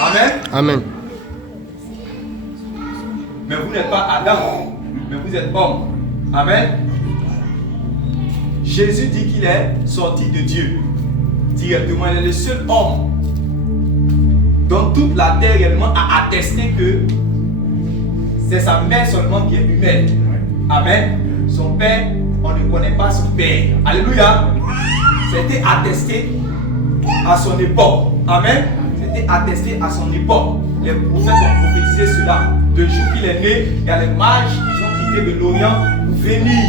Amen. Amen. Mais vous n'êtes pas Adam, mais vous êtes homme. Amen. Jésus dit qu'il est sorti de Dieu. Directement, il est le seul homme dont toute la terre réellement a attesté que c'est sa mère seulement qui est humaine. Amen. Son père, on ne connaît pas son père. Alléluia. C'était attesté à son époque. Amen. C'était attesté à son époque. Les prophètes ont prophétisé cela. Le jour qu'il est né, il y a les mages qui ont quitté de l'Orient pour venir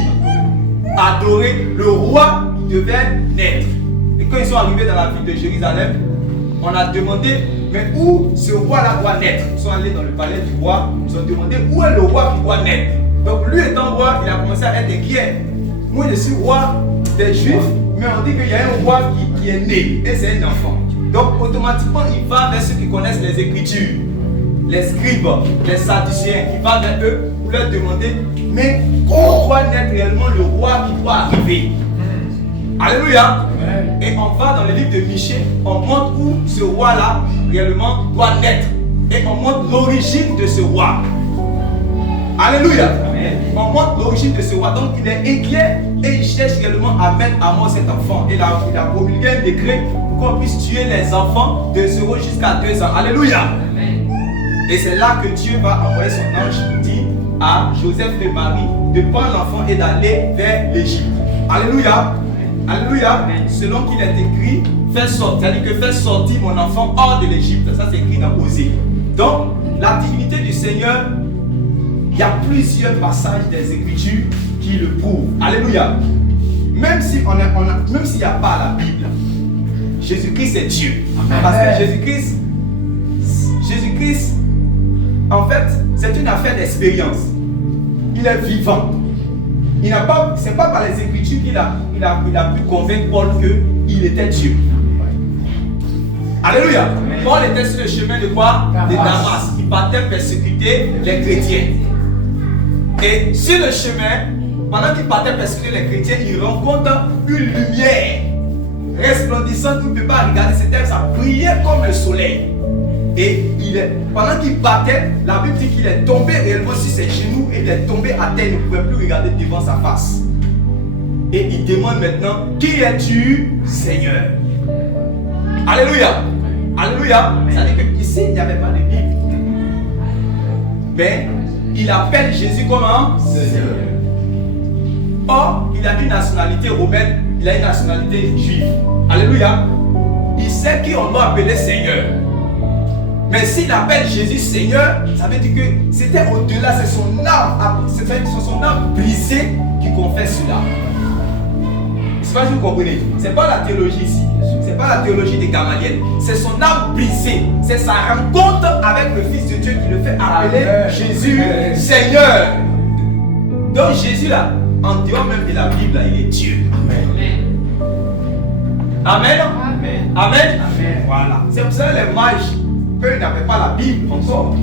adorer le roi qui devait naître. Et quand ils sont arrivés dans la ville de Jérusalem, on a demandé, mais où ce roi-là doit naître? Ils sont allés dans le palais du roi, ils ont demandé où est le roi qui doit naître. Donc lui étant roi, il a commencé à être inquiet. Moi je suis roi des Juifs, mais on dit qu'il y a un roi qui est né, et c'est un enfant. Donc automatiquement il va vers ceux qui connaissent les Écritures, les scribes, les sadducéens, il va vers eux pour leur demander, mais où doit naître réellement le roi qui doit arriver? Alléluia. Et on va dans le livre de Michée, on montre où ce roi-là réellement doit naître. Et on montre l'origine de ce roi. Alléluia. Amen. On montre l'origine de ce roi. Donc il est inquiet et il cherche réellement à mettre à mort cet enfant. Et là, il a promulgué un décret pour qu'on puisse tuer les enfants de 0 jusqu'à 2 ans. Alléluia. Amen. Et c'est là que Dieu va envoyer son ange pour dire à Joseph et Marie de prendre l'enfant et d'aller vers l'Égypte. Alléluia. Alléluia. Selon qu'il est écrit, fais sortir, c'est-à-dire que fais sortir mon enfant hors de l'Égypte. Ça c'est écrit dans Osée. Donc, la divinité du Seigneur, il y a plusieurs passages des Écritures qui le prouvent. Alléluia. Même si même s'il n'y a pas la Bible, Jésus-Christ est Dieu. Amen. Parce que Jésus-Christ, en fait, c'est une affaire d'expérience. Il est vivant. C'est pas par les Écritures qu'il a pu convaincre Paul qu'il était Dieu. Alléluia. Paul était sur le chemin de quoi? De Damas. Il partait persécuter les chrétiens. Et sur le chemin, pendant qu'il partait persécuter les chrétiens, il rencontre une lumière resplendissante qu'il ne peut pas regarder. C'était, ça brillait comme le soleil. Et pendant qu'il partait, la Bible dit qu'il est tombé réellement sur ses genoux et il est tombé à terre, il ne pouvait plus regarder devant sa face. Et il demande maintenant, qui es-tu, Seigneur? Alléluia. Alléluia. Ça veut dire qu'ici, il n'y avait pas de Bible. Mais il appelle Jésus comment? Seigneur. Or, il a une nationalité romaine, il a une nationalité juive. Alléluia. Il sait qui on doit appeler Seigneur. Mais s'il appelle Jésus Seigneur, ça veut dire que c'était au-delà, c'est son âme brisée qui confesse cela. Je ne sais pas si vous comprenez. Ce n'est pas la théologie ici. Ce n'est pas la théologie des Gamaliel. C'est son âme brisée. C'est sa rencontre avec le Fils de Dieu qui le fait appeler Jésus Seigneur. Donc Jésus là, en dehors même de la Bible, là, il est Dieu. Amen. Amen. Amen. Amen. Amen. Voilà. C'est pour ça que les mages, eux n'avaient pas la Bible encore.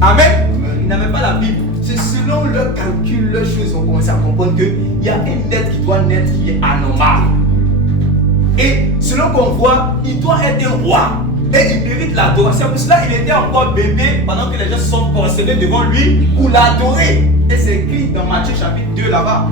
Amen. Ils n'avaient pas la Bible. C'est selon leur calcul, leurs choses, on commence à comprendre qu'il y a un être qui doit naître qui est anormal. Et selon qu'on voit, il doit être un roi. Et il mérite l'adoration. C'est pour cela qu'il était encore bébé pendant que les gens se sont prosternés devant lui pour l'adorer. Et c'est écrit dans Matthieu chapitre 2 là-bas.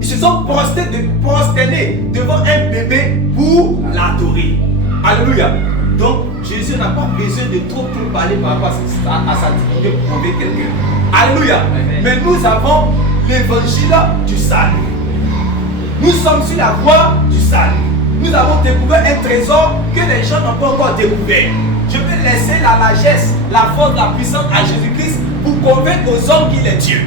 Ils se sont prosternés devant un bébé pour l'adorer. Alléluia. Donc Jésus n'a pas besoin de trop parler par rapport à sa divinité pour prouver quelqu'un. Alléluia. Mais nous avons l'évangile du salut. Nous sommes sur la voie du salut. Nous avons découvert un trésor que les gens n'ont pas encore découvert. Je vais laisser la largesse, la force, la puissance à Jésus-Christ pour convaincre aux hommes qu'il est Dieu.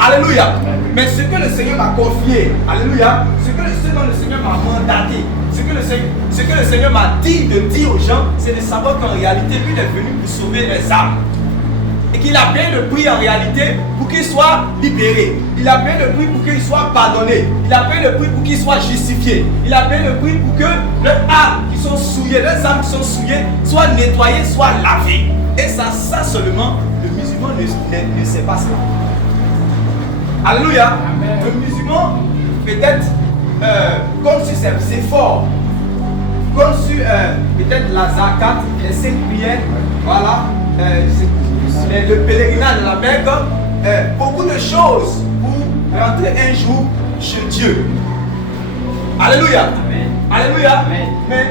Alléluia. Mais ce que le Seigneur m'a confié, alléluia, ce dont le Seigneur m'a mandaté, ce que le Seigneur m'a dit de dire aux gens, c'est de savoir qu'en réalité, lui il est venu pour sauver les âmes. Et qu'il a payé le prix en réalité pour qu'ils soient libérés. Il a payé le prix pour qu'ils soient pardonnés. Il a payé le prix pour qu'ils soient justifiés. Il a payé le prix pour que leurs âmes qui sont souillées, leurs âmes qui sont souillées, soient nettoyées, soient lavées. Et ça seulement, le musulman ne sait pas cela. Alléluia. Amen. Le musulman, peut-être, comme si c'est fort, comme sur peut-être la zakat, les 5 prières, voilà, le pèlerinage de la Mecque, beaucoup de choses pour rentrer un jour chez Dieu. Alléluia. Amen. Alléluia. Amen. Mais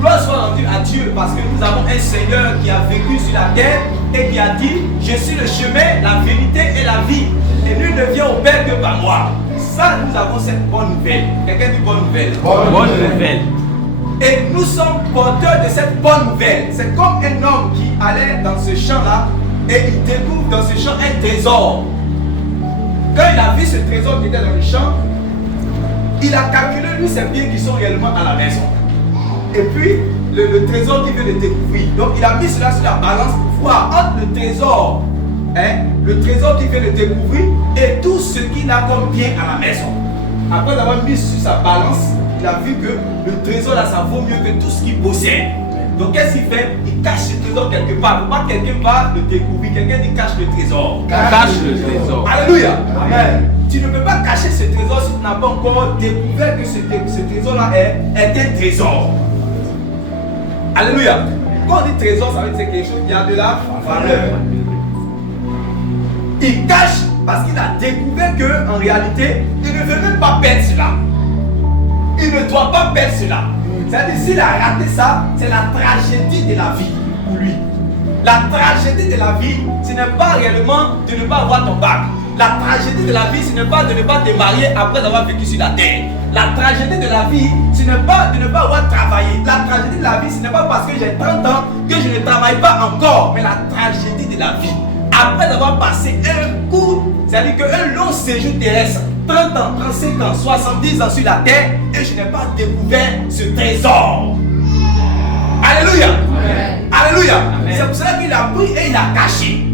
gloire soit rendue à Dieu parce que nous avons un Seigneur qui a vécu sur la terre et qui a dit: je suis le chemin, la vérité et la vie. Et nul ne vient au Père que par moi. Ça, nous avons cette bonne nouvelle. Quelqu'un dit bonne nouvelle. Bonne nouvelle. Et nous sommes porteurs de cette bonne nouvelle. C'est comme un homme qui allait dans ce champ-là et il découvre dans ce champ un trésor. Quand il a vu ce trésor qui était dans le champ, il a calculé lui ses biens qui sont réellement à la maison. Et puis, le trésor qu'il veut le découvrir. Donc, il a mis cela sur la balance pour voir entre le trésor qu'il veut le découvrir et tout ce qu'il a comme bien à la maison. Après avoir mis sur sa balance, il a vu que le trésor là, ça vaut mieux que tout ce qu'il possède. Donc, qu'est-ce qu'il fait? Il cache ce trésor quelque part. Pour pas que quelqu'un va le découvrir. Quelqu'un dit cache le trésor. Cache le trésor. Alléluia. Amen. Tu ne peux pas cacher ce trésor si tu n'as pas encore découvert que ce trésor-là est un trésor. Alléluia. Quand on dit trésor, ça veut dire que c'est quelque chose qui a de la valeur. Il cache parce qu'il a découvert qu'en réalité, il ne veut même pas perdre cela. Il ne doit pas perdre cela. C'est-à-dire, s'il a raté ça, c'est la tragédie de la vie pour lui. La tragédie de la vie, ce n'est pas réellement de ne pas avoir ton bac. La tragédie de la vie, ce n'est pas de ne pas te marier après avoir vécu sur la terre. La tragédie de la vie, ce n'est pas de ne pas avoir travaillé. La tragédie de la vie, ce n'est pas parce que j'ai 30 ans que je ne travaille pas encore. Mais la tragédie de la vie, après avoir passé un coup, c'est-à-dire qu'un long séjour terrestre, 30 ans, 35 ans, 70 ans sur la terre, et je n'ai pas découvert ce trésor. Alléluia. Amen. Alléluia. Amen. C'est pour cela qu'il a pris et il a caché.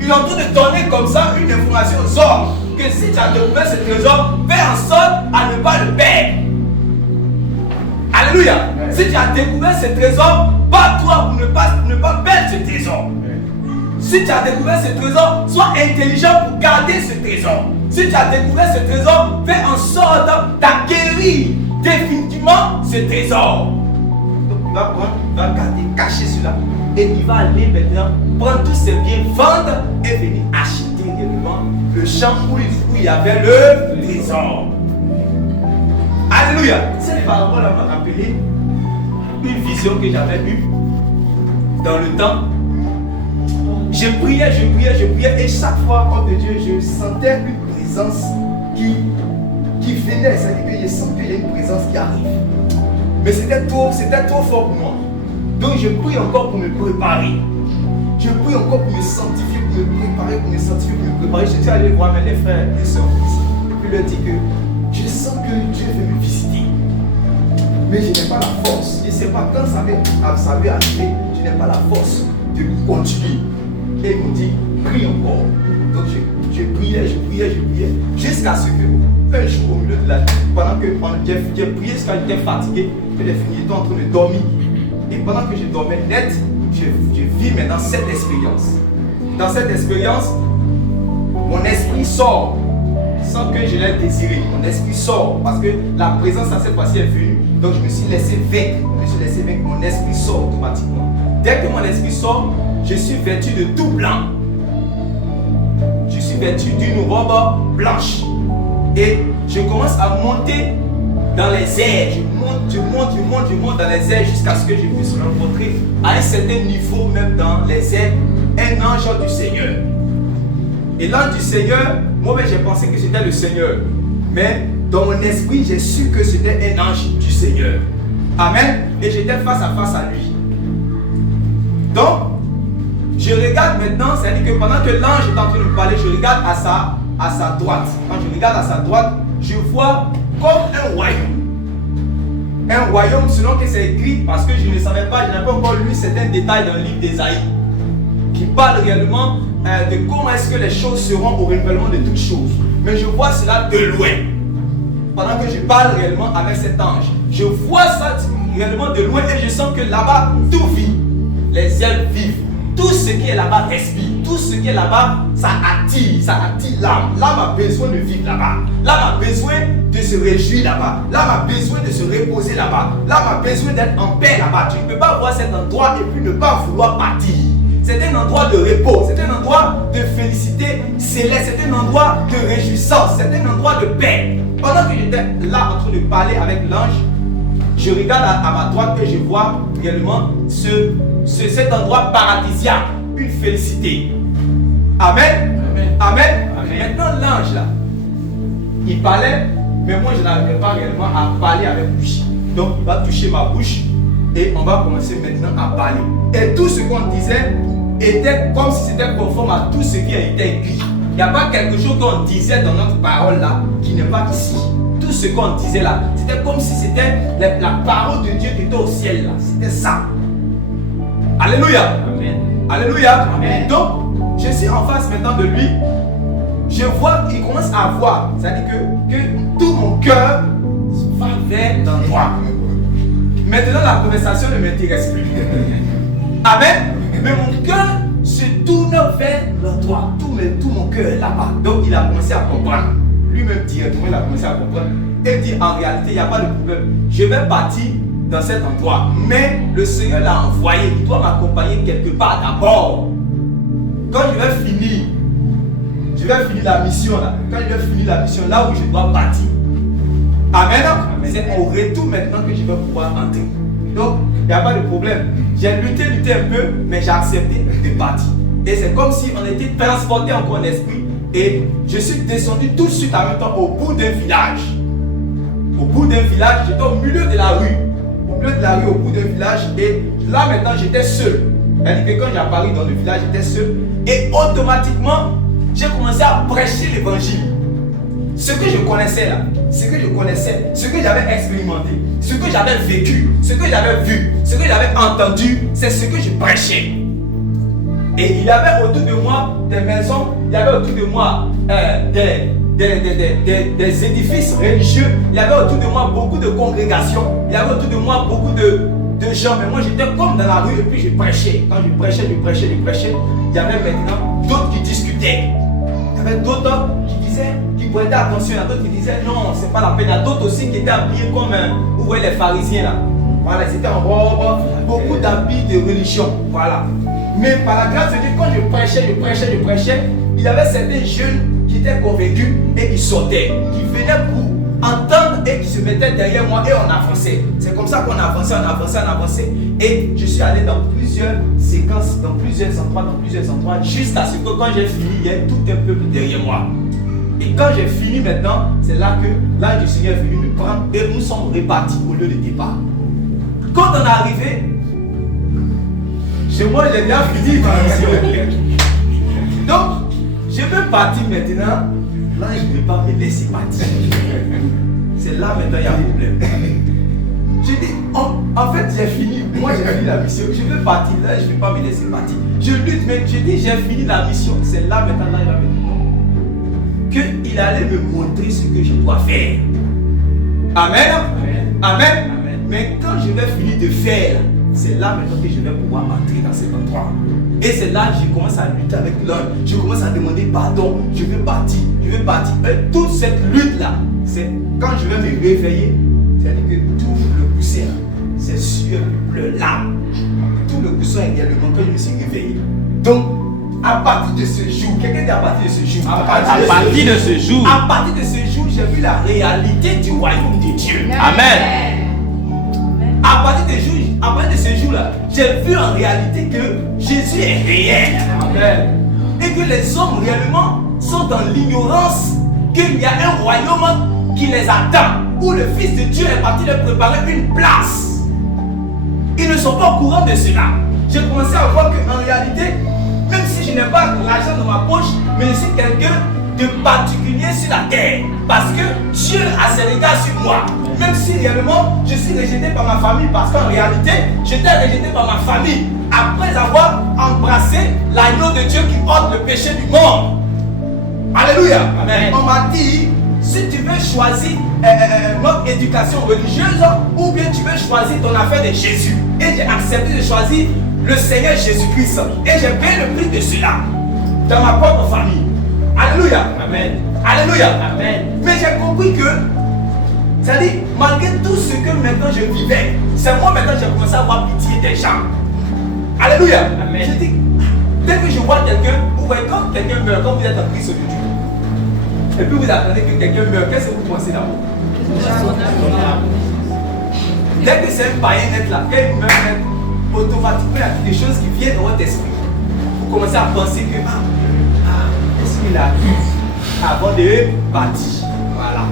Il est en train de donner comme ça une information aux hommes que si tu as découvert ce trésor, fais en sorte à ne pas le perdre. Alléluia. Amen. Si tu as découvert ce trésor, bats-toi pour ne pas perdre ce trésor. Si tu as découvert ce trésor, sois intelligent pour garder ce trésor. Si tu as découvert ce trésor, fais en sorte d'acquérir définitivement ce trésor. Donc il va prendre, il va garder, cacher cela. Et il va aller maintenant prendre tous ses biens, vendre et venir acheter réellement le champ où il y avait le trésor. Alléluia. Cette parole m'a rappelé une vision que j'avais eue dans le temps. Je priais et chaque fois, homme de Dieu, je sentais une présence qui venait. C'est-à-dire que je sens qu'il y a une présence qui arrive. Mais c'était trop fort pour moi. Donc je prie encore pour me préparer. Je prie encore pour me sanctifier, pour me préparer, Je suis allé voir mes frères et sœurs ici. Je leur dis que je sens que Dieu veut me visiter. Mais je n'ai pas la force. Je ne sais pas quand ça va arriver. Je n'ai pas la force de continuer. Et ils m'ont dit, prie encore. Donc je priais, jusqu'à ce que, un jour au milieu de la nuit, pendant que j'ai prié jusqu'à ce que j'étais fatigué, que les filles étaient en train de dormir. Et pendant que je dormais net, je vis maintenant cette expérience. Dans cette expérience, mon esprit sort sans que je l'ai désiré. Mon esprit sort parce que la présence à cette fois-ci est venue. Donc je me suis laissé vaincre. Mon esprit sort automatiquement. Dès que mon esprit sort, je suis vêtu de tout blanc. Je suis vêtu d'une robe blanche. Et je commence à monter dans les airs. Je monte dans les airs jusqu'à ce que je puisse rencontrer à un certain niveau, même dans les airs, un ange du Seigneur. Et l'ange du Seigneur, moi-même j'ai pensé que c'était le Seigneur. Mais dans mon esprit, j'ai su que c'était un ange du Seigneur. Amen. Et j'étais face à face à lui. Donc, je regarde maintenant, c'est-à-dire que pendant que l'ange est en train de me parler, je regarde à sa droite. Quand je regarde à sa droite, je vois comme un royaume. Un royaume selon que c'est écrit, parce que je ne savais pas, je n'avais pas encore lu certains détails dans le livre d'Ésaïe, qui parle réellement de comment est-ce que les choses seront au renouvellement de toutes choses. Mais je vois cela de loin. Pendant que je parle réellement avec cet ange, je vois ça réellement de loin et je sens que là-bas, tout vit. Les ailes vivent. tout ce qui est là-bas respire. Tout ce qui est là-bas, ça attire l'âme. L'âme a besoin de vivre là-bas. L'âme a besoin de se réjouir là-bas. L'âme a besoin de se reposer là-bas. L'âme a besoin d'être en paix là-bas. Tu ne peux pas voir cet endroit et puis ne pas vouloir partir. C'est un endroit de repos, c'est un endroit de félicité céleste, c'est un endroit de réjouissance, c'est un endroit de paix. Pendant que j'étais là en train de parler avec l'ange, je regarde à ma droite et je vois réellement cet endroit paradisiaque, une félicité. Amen. Amen. Amen. Amen. Maintenant l'ange là, il parlait, mais moi je n'arrivais pas réellement à parler avec lui. Donc il va toucher ma bouche et on va commencer maintenant à parler. Et tout ce qu'on disait était comme si c'était conforme à tout ce qui a été écrit. Il n'y a pas quelque chose qu'on disait dans notre parole là qui n'est pas ici. Tout ce qu'on disait là, c'était comme si c'était la parole de Dieu qui était au ciel là. C'était ça. Alléluia. Amen. Alléluia. Amen. Donc, je suis en face maintenant de lui. Je vois qu'il commence à voir. C'est-à-dire que tout mon cœur va vers l'endroit. Maintenant, la conversation ne m'intéresse plus. Amen. Mais mon cœur se tourne vers l'endroit. Tout mon cœur est là-bas. Donc, il a commencé à comprendre. Lui-même directement, il a commencé à comprendre. Et dit, en réalité, il n'y a pas de problème. Je vais partir dans cet endroit. Mais le Seigneur l'a envoyé. Il doit m'accompagner quelque part d'abord. Quand je vais finir la mission là. Quand je vais finir la mission là où je dois partir. Amen. C'est au retour maintenant que je vais pouvoir entrer. Donc, il n'y a pas de problème. J'ai lutté un peu, mais j'ai accepté de partir. Et c'est comme si on était transporté encore en esprit. Et je suis descendu tout de suite en même temps au bout d'un village. Au bout d'un village, j'étais au milieu de la rue. Au milieu de la rue, au bout d'un village. Et là maintenant, j'étais seul. C'est-à-dire que quand j'ai apparu dans le village, j'étais seul. Et automatiquement, j'ai commencé à prêcher l'évangile. Ce que je connaissais là, ce que j'avais expérimenté, ce que j'avais vécu, ce que j'avais vu, ce que j'avais entendu, c'est ce que je prêchais. Et il y avait autour de moi des maisons, il y avait autour de moi des édifices religieux, il y avait autour de moi beaucoup de congrégations, il y avait autour de moi beaucoup de gens, mais moi j'étais comme dans la rue et puis je prêchais. Quand je prêchais, il y avait maintenant d'autres qui discutaient. Il y avait d'autres qui prêtaient attention, il y a d'autres qui disaient non, c'est pas la peine. Il y a d'autres aussi qui étaient habillés comme vous voyez les pharisiens là. Voilà, ils étaient en robe, beaucoup d'habits de religion. Voilà. Mais par la grâce de Dieu, quand je prêchais, il y avait certains jeunes qui étaient convaincus et qui sortaient, qui venaient pour entendre et qui se mettaient derrière moi et on avançait. C'est comme ça qu'on avançait. Et je suis allé dans plusieurs séquences, dans plusieurs endroits, jusqu'à ce que quand j'ai fini, il y ait tout un peuple derrière moi. Et quand j'ai fini maintenant, c'est là que l'ange du Seigneur est venu me prendre et nous sommes repartis au lieu de départ. Quand on est arrivé, chez moi, j'ai bien fini ma mission. Donc, je veux partir maintenant. L'ange ne veut pas me laisser partir. C'est là maintenant il y a un problème. Je dis, en fait, j'ai fini. Moi, j'ai fini la mission. Je veux partir. Là, je ne vais pas me laisser partir. Je lutte, mais je dis, j'ai fini la mission. C'est là maintenant, là, il va me dire non. Qu'il allait me montrer ce que je dois faire. Amen. Amen. Mais quand je vais finir de faire, c'est là maintenant que je vais pouvoir entrer dans cet endroit. Et c'est là que je commence à lutter avec l'homme. Je commence à demander pardon. Je veux partir. Et toute cette lutte-là, c'est quand je vais me réveiller, c'est-à-dire que tout le coussin, c'est sueur, le larme. Tout le coussin également quand je me suis réveillé. Donc, à partir de ce jour, quelqu'un dit à partir de ce jour. À partir de ce jour, j'ai vu la réalité du royaume de Dieu. Amen. À partir de ce jour-là, j'ai vu en réalité que Jésus est réel. Amen. Et que les hommes réellement sont dans l'ignorance qu'il y a un royaume qui les attend, où le Fils de Dieu est parti leur préparer une place. Ils ne sont pas au courant de cela. J'ai commencé à voir qu'en réalité, même si je n'ai pas l'argent dans ma poche, mais je suis quelqu'un de particulier sur la terre. Parce que Dieu a ses regards sur moi. Même si réellement je suis rejeté par ma famille, parce qu'en réalité, j'étais rejeté par ma famille après avoir embrassé l'agneau de Dieu qui ôte le péché du monde. Alléluia. Amen. On m'a dit, si tu veux choisir notre éducation religieuse ou bien tu veux choisir ton affaire de Jésus. Et j'ai accepté de choisir le Seigneur Jésus-Christ. Et j'ai payé le prix de cela dans ma propre famille. Alléluia. Amen. Alléluia. Amen. Mais j'ai compris que, c'est-à-dire, malgré tout ce que maintenant je vivais, c'est moi maintenant que j'ai commencé à avoir pitié des gens. Alléluia. Amen. Je dis, dès que je vois quelqu'un, vous voyez quand quelqu'un meurt, quand vous êtes en Christ aujourd'hui, et puis vous attendez que quelqu'un meure, qu'est-ce que vous pensez d'abord? Dès que c'est un païen net là, quand il meurt net, automatiquement il y a quelque chose qui vient dans votre esprit. Vous commencez à penser que qu'est-ce qu'il a eu avant de partir. Voilà.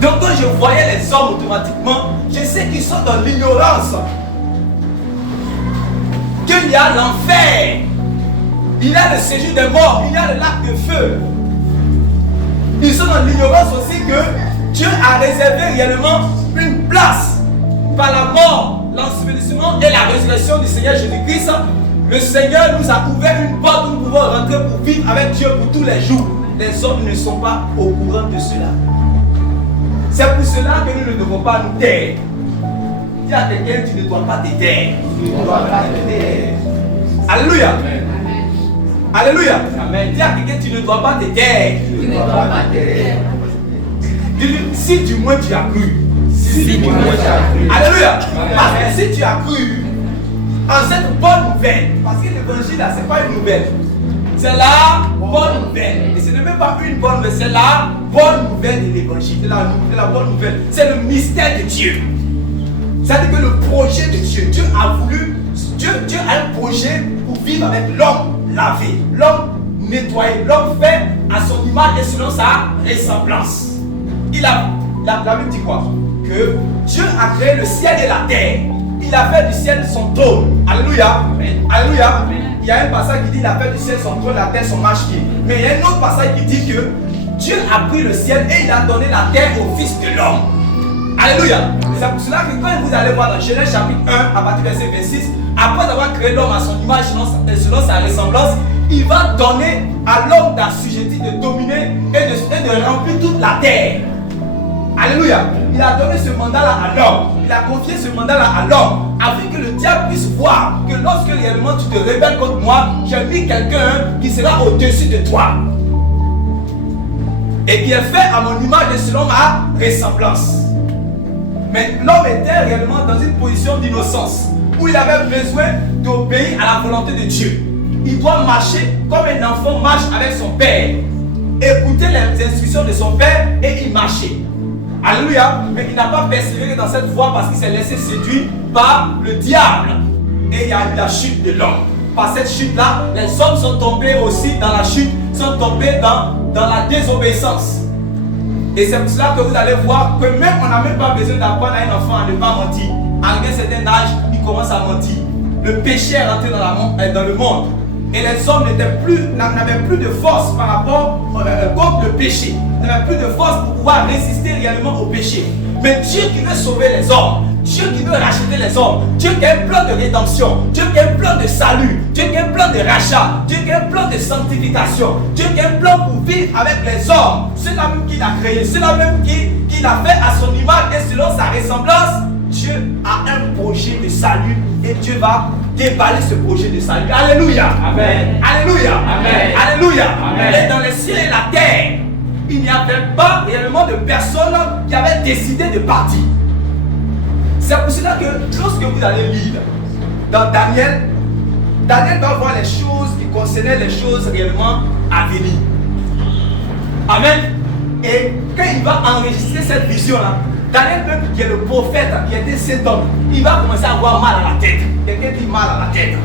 Donc quand je voyais les hommes automatiquement, je sais qu'ils sont dans l'ignorance. Qu'il y a l'enfer, il y a le séjour des morts, il y a le lac de feu. Ils sont dans l'ignorance aussi que Dieu a réservé réellement une place par la mort, l'ensevelissement et la résurrection du Seigneur Jésus-Christ. Le Seigneur nous a ouvert une porte où nous pouvons rentrer pour vivre avec Dieu pour tous les jours. Les hommes ne sont pas au courant de cela. C'est pour cela que nous ne devons pas nous taire. Dis à quelqu'un, tu ne dois pas te taire. Tu ne dois pas te taire. Alléluia. Amen. Alléluia. Amen. Dis à quelqu'un, tu ne dois pas te taire. Tu ne dois pas te taire. Dis-lui, si du moins tu as cru. Si du moins tu as cru. Alléluia. Parce que si tu as cru en cette bonne nouvelle, parce que l'évangile là, c'est pas une nouvelle. C'est la bonne nouvelle. Et ce n'est même pas une bonne nouvelle, c'est la bonne nouvelle de l'évangile. C'est la bonne nouvelle. C'est le mystère de Dieu. C'est-à-dire que le projet de Dieu, Dieu a voulu, Dieu a un projet pour vivre avec l'homme lavé, l'homme nettoyé, l'homme fait à son image et selon sa ressemblance. La Bible dit quoi? Que Dieu a créé le ciel et la terre. Il a fait du ciel son trône. Alléluia. Amen. Alléluia. Amen. Il y a un passage qui dit il a fait du ciel son trône, la terre son marche-pied. Mais il y a un autre passage qui dit que Dieu a pris le ciel et il a donné la terre au Fils de l'homme. Alléluia. C'est pour cela que quand vous allez voir dans Genèse chapitre 1, à partir du verset 26, après avoir créé l'homme à son image, selon sa ressemblance, il va donner à l'homme d'assujetti de dominer et de remplir toute la terre. Alléluia. Il a donné ce mandat-là à l'homme. Il a confié ce mandat-là à l'homme afin que le diable puisse voir que lorsque réellement tu te rebelles contre moi, j'ai mis quelqu'un qui sera au-dessus de toi et qui est fait à mon image et selon ma ressemblance. Mais l'homme était réellement dans une position d'innocence où il avait besoin d'obéir à la volonté de Dieu. Il doit marcher comme un enfant marche avec son père, écouter les instructions de son père et y marcher. Alléluia. Mais il n'a pas persévéré dans cette voie parce qu'il s'est laissé séduire par le diable. Et il y a eu la chute de l'homme. Par cette chute-là, les hommes sont tombés aussi dans la chute, sont tombés dans la désobéissance. Et c'est pour cela que vous allez voir que même on n'a même pas besoin d'apprendre à un enfant à ne pas mentir. À un certain âge, il commence à mentir. Le péché est rentré dans le monde. Et les hommes n'avaient plus de force par rapport contre le péché. Ils n'avaient plus de force pour pouvoir résister réellement au péché. Mais Dieu qui veut sauver les hommes, Dieu qui veut racheter les hommes, Dieu qui a un plan de rédemption, Dieu qui a un plan de salut, Dieu qui a un plan de rachat, Dieu qui a un plan de sanctification, Dieu qui a un plan pour vivre avec les hommes. C'est la même qui l'a créé, c'est la même qui l'a fait à son image et selon sa ressemblance. Dieu a un projet de salut et Dieu va déballer ce projet de salut. Alléluia. Amen. Alléluia. Amen. Alléluia. Amen. Et dans les cieux et la terre, il n'y avait pas réellement de personne qui avait décidé de partir. C'est pour cela que lorsque vous allez lire dans Daniel va voir les choses qui concernaient les choses réellement à venir. Amen. Et quand il va enregistrer cette vision-là, Daniel même qui est le prophète, qui était cet homme, il va commencer à avoir mal à la tête. Quelqu'un dit mal à la tête.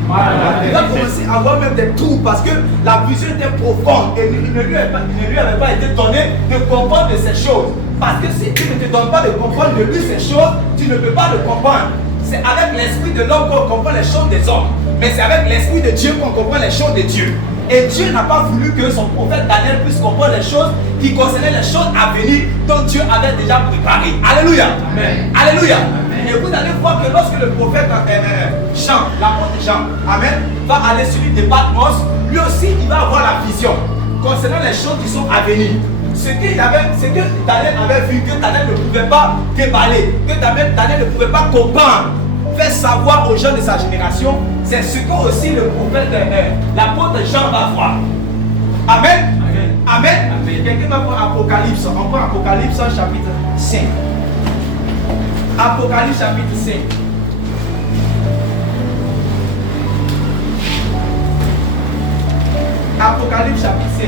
Il va commencer à avoir même des trous parce que la vision était profonde et il ne lui avait pas été donné de comprendre de ces choses. Parce que si tu ne te donnes pas de comprendre de lui ces choses, tu ne peux pas le comprendre. C'est avec l'esprit de l'homme qu'on comprend les choses des hommes. Mais c'est avec l'esprit de Dieu qu'on comprend les choses de Dieu. Et Dieu n'a pas voulu que son prophète Daniel puisse comprendre les choses qui concernaient les choses à venir dont Dieu avait déjà préparé. Alléluia. Amen. Alléluia. Amen. Et vous allez voir que lorsque le prophète Jean, l'apôtre Jean, Amen, va aller sur l'île de Patmos, lui aussi il va avoir la vision concernant les choses qui sont à venir. Ce que Daniel avait vu, que Daniel ne pouvait pas déballer, que Daniel ne pouvait pas comprendre. fait savoir aux gens de sa génération, c'est ce que aussi le prophète, l'apôtre Jean va voir. Amen. Amen. Amen. Quelqu'un va voir Apocalypse. On prend Apocalypse chapitre 5. Apocalypse chapitre 5. Apocalypse chapitre 5.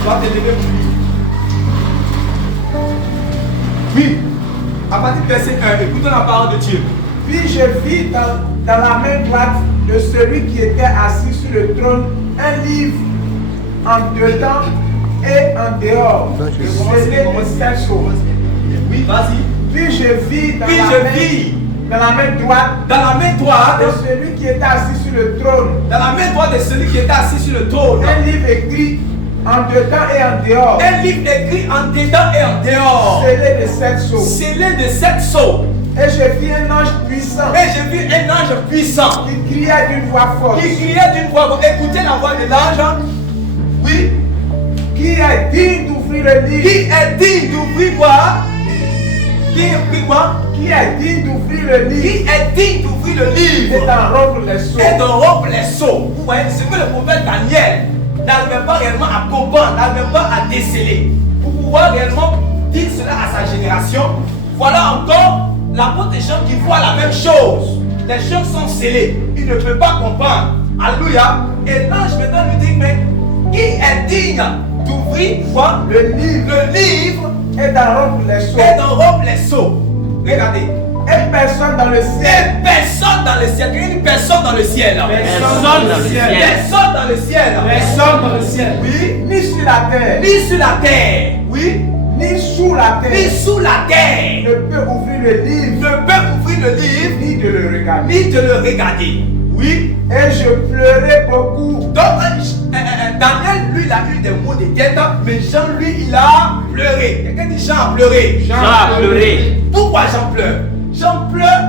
Tu vas te lever pour lire. Oui. À partir du verset 1, écoutons la parole de Dieu. Puis je vis dans la main droite de celui qui était assis sur le trône un livre en dedans et en dehors, scellé de 7 sceaux. Oui, vas-y. Puis je vis dans Dans la main droite de de celui qui était assis sur le trône Dans la main droite de celui qui était assis sur le trône. un livre écrit en dedans et en dehors, Un livre écrit en dedans et en dehors. scellé de 7 sceaux. Scellé de 7 sceaux. Et je vis un ange puissant Et j'ai vu un ange puissant qui criait d'une voix forte. qui criait d'une voix forte. Écoutez la voix de l'ange. Oui. Qui est digne d'ouvrir le livre? Qui est digne d'ouvrir quoi? Qui est quoi? Qui est digne d'ouvrir le Qui livre est digne d'ouvrir le et livre d'en rompre les sceaux? et de rompre les sceaux? Vous voyez, ce que le prophète Daniel n'arrivait pas réellement à comprendre, n'arrivait pas à déceler. Pour pouvoir réellement dire cela à sa génération, voilà encore l'apôtre Jean qui voit la même chose. Les choses sont scellées, il ne peut pas comprendre. Alléluia. Et l'ange maintenant lui dit, mais qui est digne d'ouvrir quoi? Le livre et d'en rompre les sceaux. Et d'en rompre les sceaux. Regardez. Et personne dans le ciel. Et personne dans le ciel. Il y a une personne dans le ciel. Personne dans le ciel. Personne dans le ciel. Personne dans le ciel. Oui. Ni sur la terre. Ni sur la terre. Oui. Ni sous la Ni terre. sous la terre. Ne peut ouvrir le livre. Ne peut ouvrir le livre. Ni de le regarder. Ni de le regarder. Oui. Et je pleurais beaucoup. Donc, Daniel, lui, il a eu des mots de tête, mais Jean, lui, il a pleuré. Quelqu'un dit Jean a pleuré. Jean a pleuré. Pourquoi Jean pleure? Jean pleure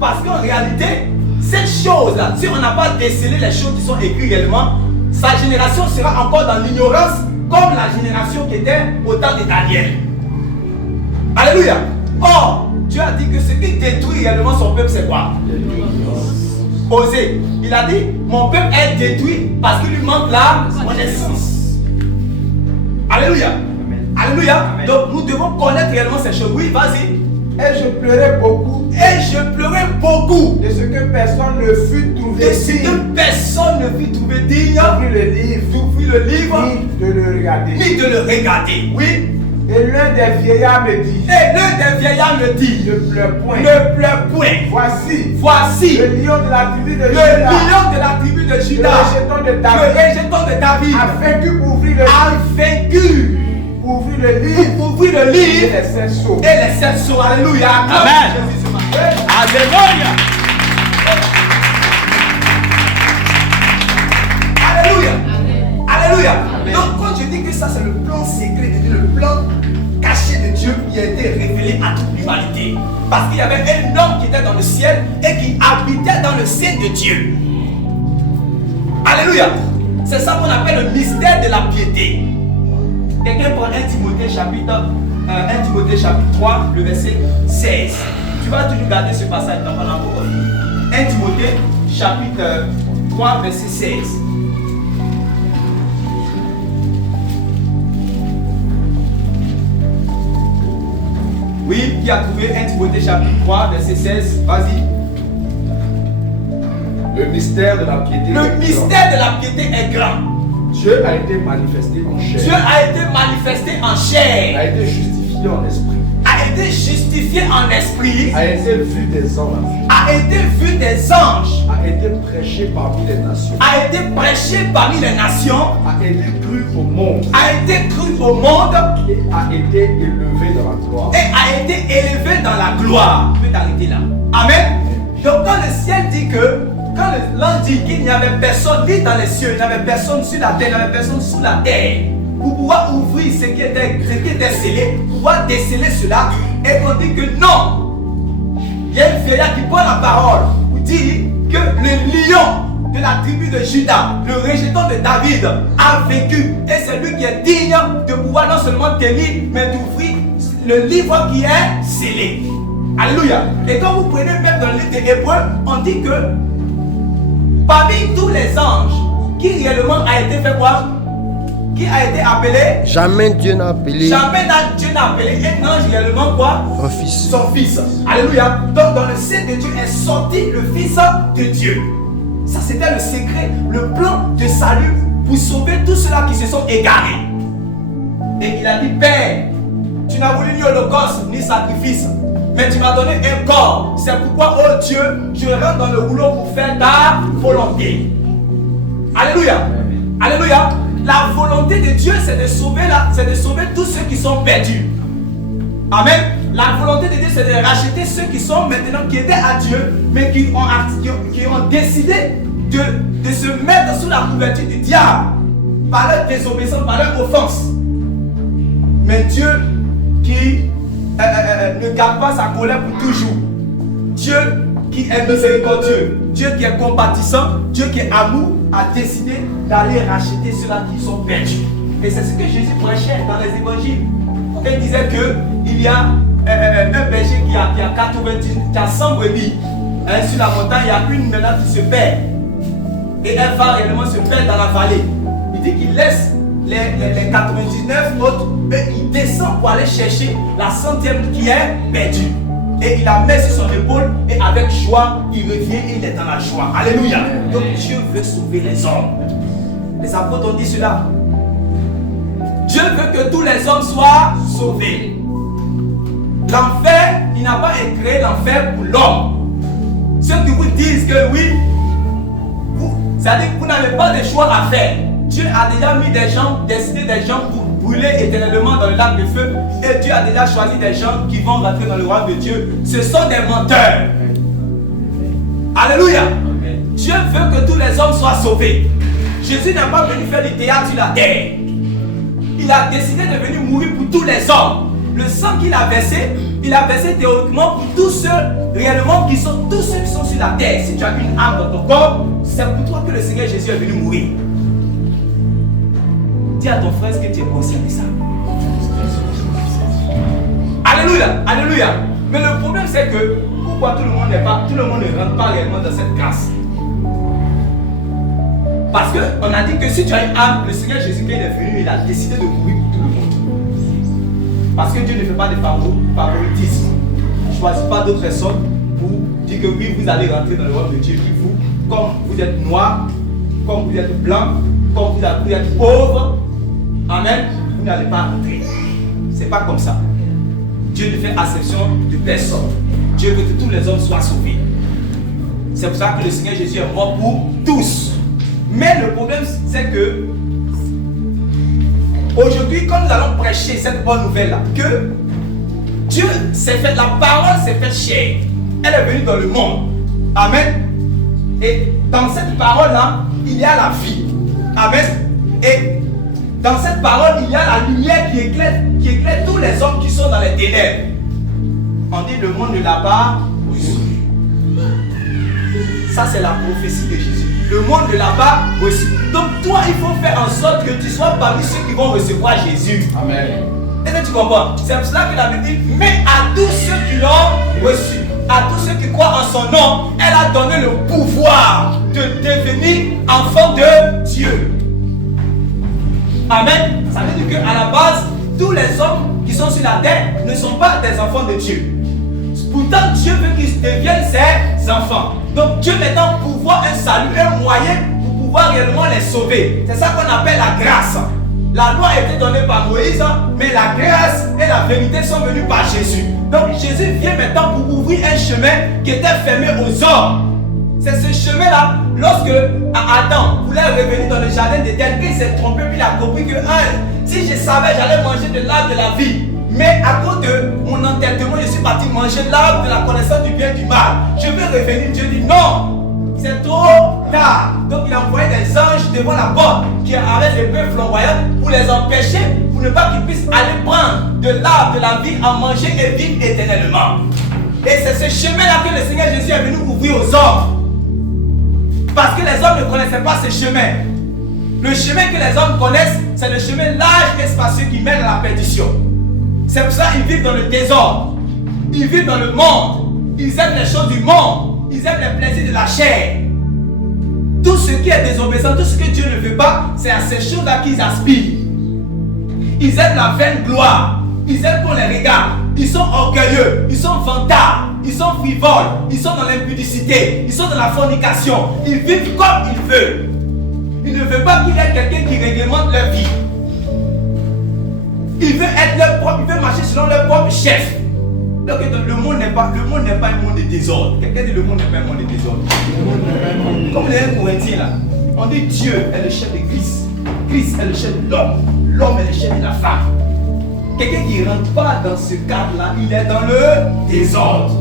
parce qu'en réalité, cette chose-là, si on n'a pas décelé les choses qui sont écrites réellement, sa génération sera encore dans l'ignorance, comme la génération qui était au temps de Daniel. Alléluia. Or, Dieu a dit que ce qui détruit réellement son peuple, c'est quoi? Osée. Il a dit, mon peuple est détruit parce qu'il lui manque la connaissance. Alléluia. Alléluia. Amen. Donc nous devons connaître réellement ces choses. Oui, vas-y. Et je pleurais beaucoup. Et je pleurais beaucoup. De ce que personne ne fut trouvé Et si digne personne ne fut trouvé digne d'ouvrir le livre. d'ouvrir le livre, Ni de le regarder. ni de le regarder. Oui. Et l'un des vieillards me dit, Et l'un des vieillards me dit, ne pleure point. ne pleure point. Voici Le lion de la tribu de le Juda, lion de la tribu de le Juda, rejeton de le David, rejeton de David, a vaincu pour ouvrir le a vaincu pour ouvrir le livre pour ouvrir le et livre les 7 sceaux. et les 7 sceaux. Alléluia. Amen. Jésus ce matin. Alléluia. Alléluia. Alléluia. Amen. Donc quand je dis que ça c'est le plan secret de Dieu, le plan caché de Dieu qui a été révélé à toute l'humanité. Parce qu'il y avait un homme qui était dans le ciel et qui habitait dans le ciel de Dieu. Alléluia. C'est ça qu'on appelle le mystère de la piété. Quelqu'un prend 1 Timothée chapitre 3, le verset 16. Tu vas toujours garder ce passage dans la parole. 1 Timothée chapitre 3, verset 16. Oui, qui a trouvé 1 Timothée chapitre 3, verset 16. Vas-y. Le mystère de la piété. Le mystère de la piété est grand. Dieu a été manifesté en chair. Dieu a été manifesté en A chair, été justifié en esprit. a été justifié en esprit, A été vu des anges. a été vu des anges, A été prêché parmi les nations. a été prêché parmi les nations, A été cru au monde. a été cru au monde Et a été élevé dans la gloire. et a été élevé dans la gloire. Tu peux t'arrêter là. Amen. Donc quand le ciel dit que, quand l'ange dit qu'il n'y avait personne ni dans les cieux, il n'y avait personne sur la terre, il n'y avait personne sous la terre, pour pouvoir ouvrir ce qui était scellé, pour pouvoir déceler cela, et on dit que non. Il y a une vieillard qui prend la parole pour dire que le lion de la tribu de Juda, le rejeton de David, a vécu. Et c'est lui qui est digne de pouvoir non seulement tenir, mais d'ouvrir le livre qui est scellé. Alléluia. Et quand vous prenez même dans le livre des Hébreux, on dit que parmi tous les anges, qui réellement a été fait quoi? Qui a été appelé? Jamais Dieu n'a appelé Dieu n'a appelé un ange réellement quoi? un fils. Son fils. Alléluia. Donc dans le sein de Dieu est sorti le fils de Dieu. Ça c'était le secret, le plan de salut pour sauver tous ceux-là qui se sont égarés. Et il a dit, Père, tu n'as voulu ni holocauste ni sacrifice, mais tu m'as donné un corps. C'est pourquoi, oh Dieu, je rentre dans le rouleau pour faire ta volonté. Alléluia. Alléluia. La volonté de Dieu, c'est de sauver tous ceux qui sont perdus. Amen. La volonté de Dieu, c'est de racheter ceux qui sont maintenant, qui étaient à Dieu, mais qui ont décidé de se mettre sous la couverture du diable par leur désobéissance, par leur offense. Mais Dieu qui ne garde pas sa colère pour toujours. Dieu qui est miséricordieux, Dieu qui est compatissant, Dieu qui est amour, a décidé d'aller racheter ceux-là qui sont perdus. Et c'est ce que Jésus prêchait dans les évangiles. Il disait qu'il y a un berger qui a 100 brebis. Sur la montagne, il y a une maintenant qui se perd. Et elle va réellement se perdre dans la vallée. Il dit qu'il laisse les 99 autres, et il descend pour aller chercher la 100e qui est perdue. Et il la met sur son épaule et avec joie, il revient et il est dans la joie. Alléluia. Donc Dieu veut sauver les hommes. Les apôtres ont dit cela. Dieu veut que tous les hommes soient sauvés. L'enfer, il n'a pas créé l'enfer pour l'homme. Ceux qui vous disent que oui, c'est-à-dire que vous n'avez pas de choix à faire. Dieu a déjà mis des gens, décidé des gens pour brûler éternellement dans le lac de feu. Et Dieu a déjà choisi des gens qui vont rentrer dans le royaume de Dieu. Ce sont des menteurs. Alléluia. Amen. Dieu veut que tous les hommes soient sauvés. Jésus n'a pas venu faire du théâtre sur la terre. Il a décidé de venir mourir pour tous les hommes. Le sang qu'il a versé, il a versé théoriquement pour tous ceux réellement qui sont tous ceux qui sont sur la terre. Si tu as une âme dans ton corps, c'est pour toi que le Seigneur Jésus est venu mourir. Dis à ton frère ce que tu es conscient de ça. Alléluia, alléluia. Mais le problème c'est que pourquoi tout le monde ne rentre pas réellement dans cette grâce? Parce qu'on a dit que si tu as une âme, le Seigneur Jésus quand il est venu, il a décidé de mourir pour tout le monde. Parce que Dieu ne fait pas de favoritisme. Il ne choisit pas d'autres personnes pour dire que oui, vous allez rentrer dans le royaume de Dieu. Puis vous, comme vous êtes noir, comme vous êtes blanc, comme vous êtes pauvre, amen, vous n'allez pas rentrer. C'est pas comme ça. Dieu ne fait exception de personne. Dieu veut que tous les hommes soient sauvés. C'est pour ça que le Seigneur Jésus est mort pour tous. Mais le problème, c'est que aujourd'hui, quand nous allons prêcher cette bonne nouvelle-là, que Dieu s'est fait, la parole s'est faite chair. Elle est venue dans le monde. Amen. Et dans cette parole-là, il y a la vie. Amen. Et dans cette parole, il y a la lumière qui éclaire tous les hommes qui sont dans les ténèbres. On dit le monde ne l'a pas reçu. Ça, c'est la prophétie de Jésus. Le monde ne l'a pas reçu. Donc, toi, il faut faire en sorte que tu sois parmi ceux qui vont recevoir Jésus. Amen. Est-ce que tu comprends? C'est pour cela que la Bible dit, mais à tous ceux qui l'ont reçu, à tous ceux qui croient en son nom, elle a donné le pouvoir de devenir enfant de Dieu. Amen. Ça veut dire qu'à la base, tous les hommes qui sont sur la terre ne sont pas des enfants de Dieu. Pourtant, Dieu veut qu'ils deviennent ses enfants. Donc Dieu maintenant pouvoir un salut, un moyen pour pouvoir réellement les sauver. C'est ça qu'on appelle la grâce. La loi a été donnée par Moïse, mais la grâce et la vérité sont venues par Jésus. Donc Jésus vient maintenant pour ouvrir un chemin qui était fermé aux hommes. C'est ce chemin-là, lorsque Adam voulait revenir dans le jardin d'Éden, il s'est trompé, puis il a compris que si je savais, j'allais manger de l'arbre de la vie. Mais à cause de mon entêtement, je suis parti manger l'arbre de la connaissance du bien et du mal. Je vais revenir, Dieu dit non, c'est trop tard. Donc il a envoyé des anges devant la porte qui arrêtent les bœufs flamboyants pour les empêcher, pour ne pas qu'ils puissent aller prendre de l'arbre de la vie à manger et vivre éternellement. Et c'est ce chemin-là que le Seigneur Jésus est venu ouvrir aux hommes. Parce que les hommes ne connaissaient pas ce chemin. Le chemin que les hommes connaissent, c'est le chemin large et spacieux qui mène à la perdition. C'est pour ça qu'ils vivent dans le désordre. Ils vivent dans le monde. Ils aiment les choses du monde. Ils aiment les plaisirs de la chair. Tout ce qui est désobéissant, tout ce que Dieu ne veut pas, c'est à ces choses-là qu'ils aspirent. Ils aiment la vaine gloire. Ils aiment qu'on les regarde. Ils sont orgueilleux. Ils sont vantards. Ils sont frivoles. Ils sont dans l'impudicité. Ils sont dans la fornication. Ils vivent comme ils veulent. Ils ne veulent pas qu'il y ait quelqu'un qui réglemente leur vie. Ils veulent être leur propre. Ils veulent marcher selon leur propre chef. Donc le monde n'est pas un monde de désordre. Quelqu'un dit le monde n'est pas un monde de désordre. Comme les Corinthiens là, on dit Dieu est le chef de Christ. Christ est le chef de l'homme. L'homme est le chef de la femme. Quelqu'un qui ne rentre pas dans ce cadre-là, il est dans le désordre.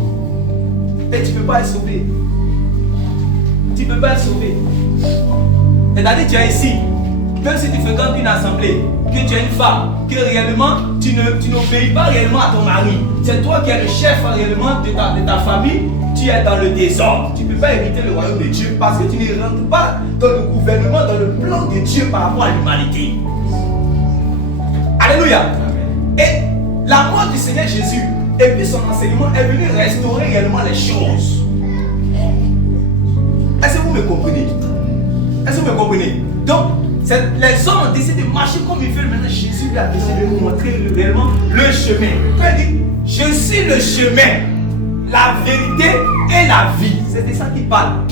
Et tu ne peux pas être sauvé. Tu ne peux pas être sauvé. C'est-à-dire tu es ici, même si tu fréquentes une assemblée, que tu es une femme, que réellement tu n'obéis pas réellement à ton mari. C'est toi qui es le chef réellement de ta famille. Tu es dans le désordre. Tu ne peux pas hériter le royaume de Dieu parce que tu ne rentres pas dans le gouvernement, dans le plan de Dieu par rapport à l'humanité. Alléluia. Et la mort du Seigneur Jésus et puis son enseignement est venu restaurer réellement les choses. Est-ce que vous me comprenez? Est-ce que vous me comprenez? Donc, les hommes ont décidé de marcher comme ils veulent. Maintenant, Jésus a décidé de nous montrer réellement le chemin. Quand il dit, je suis le chemin, la vérité et la vie. C'est de ça qu'il parle.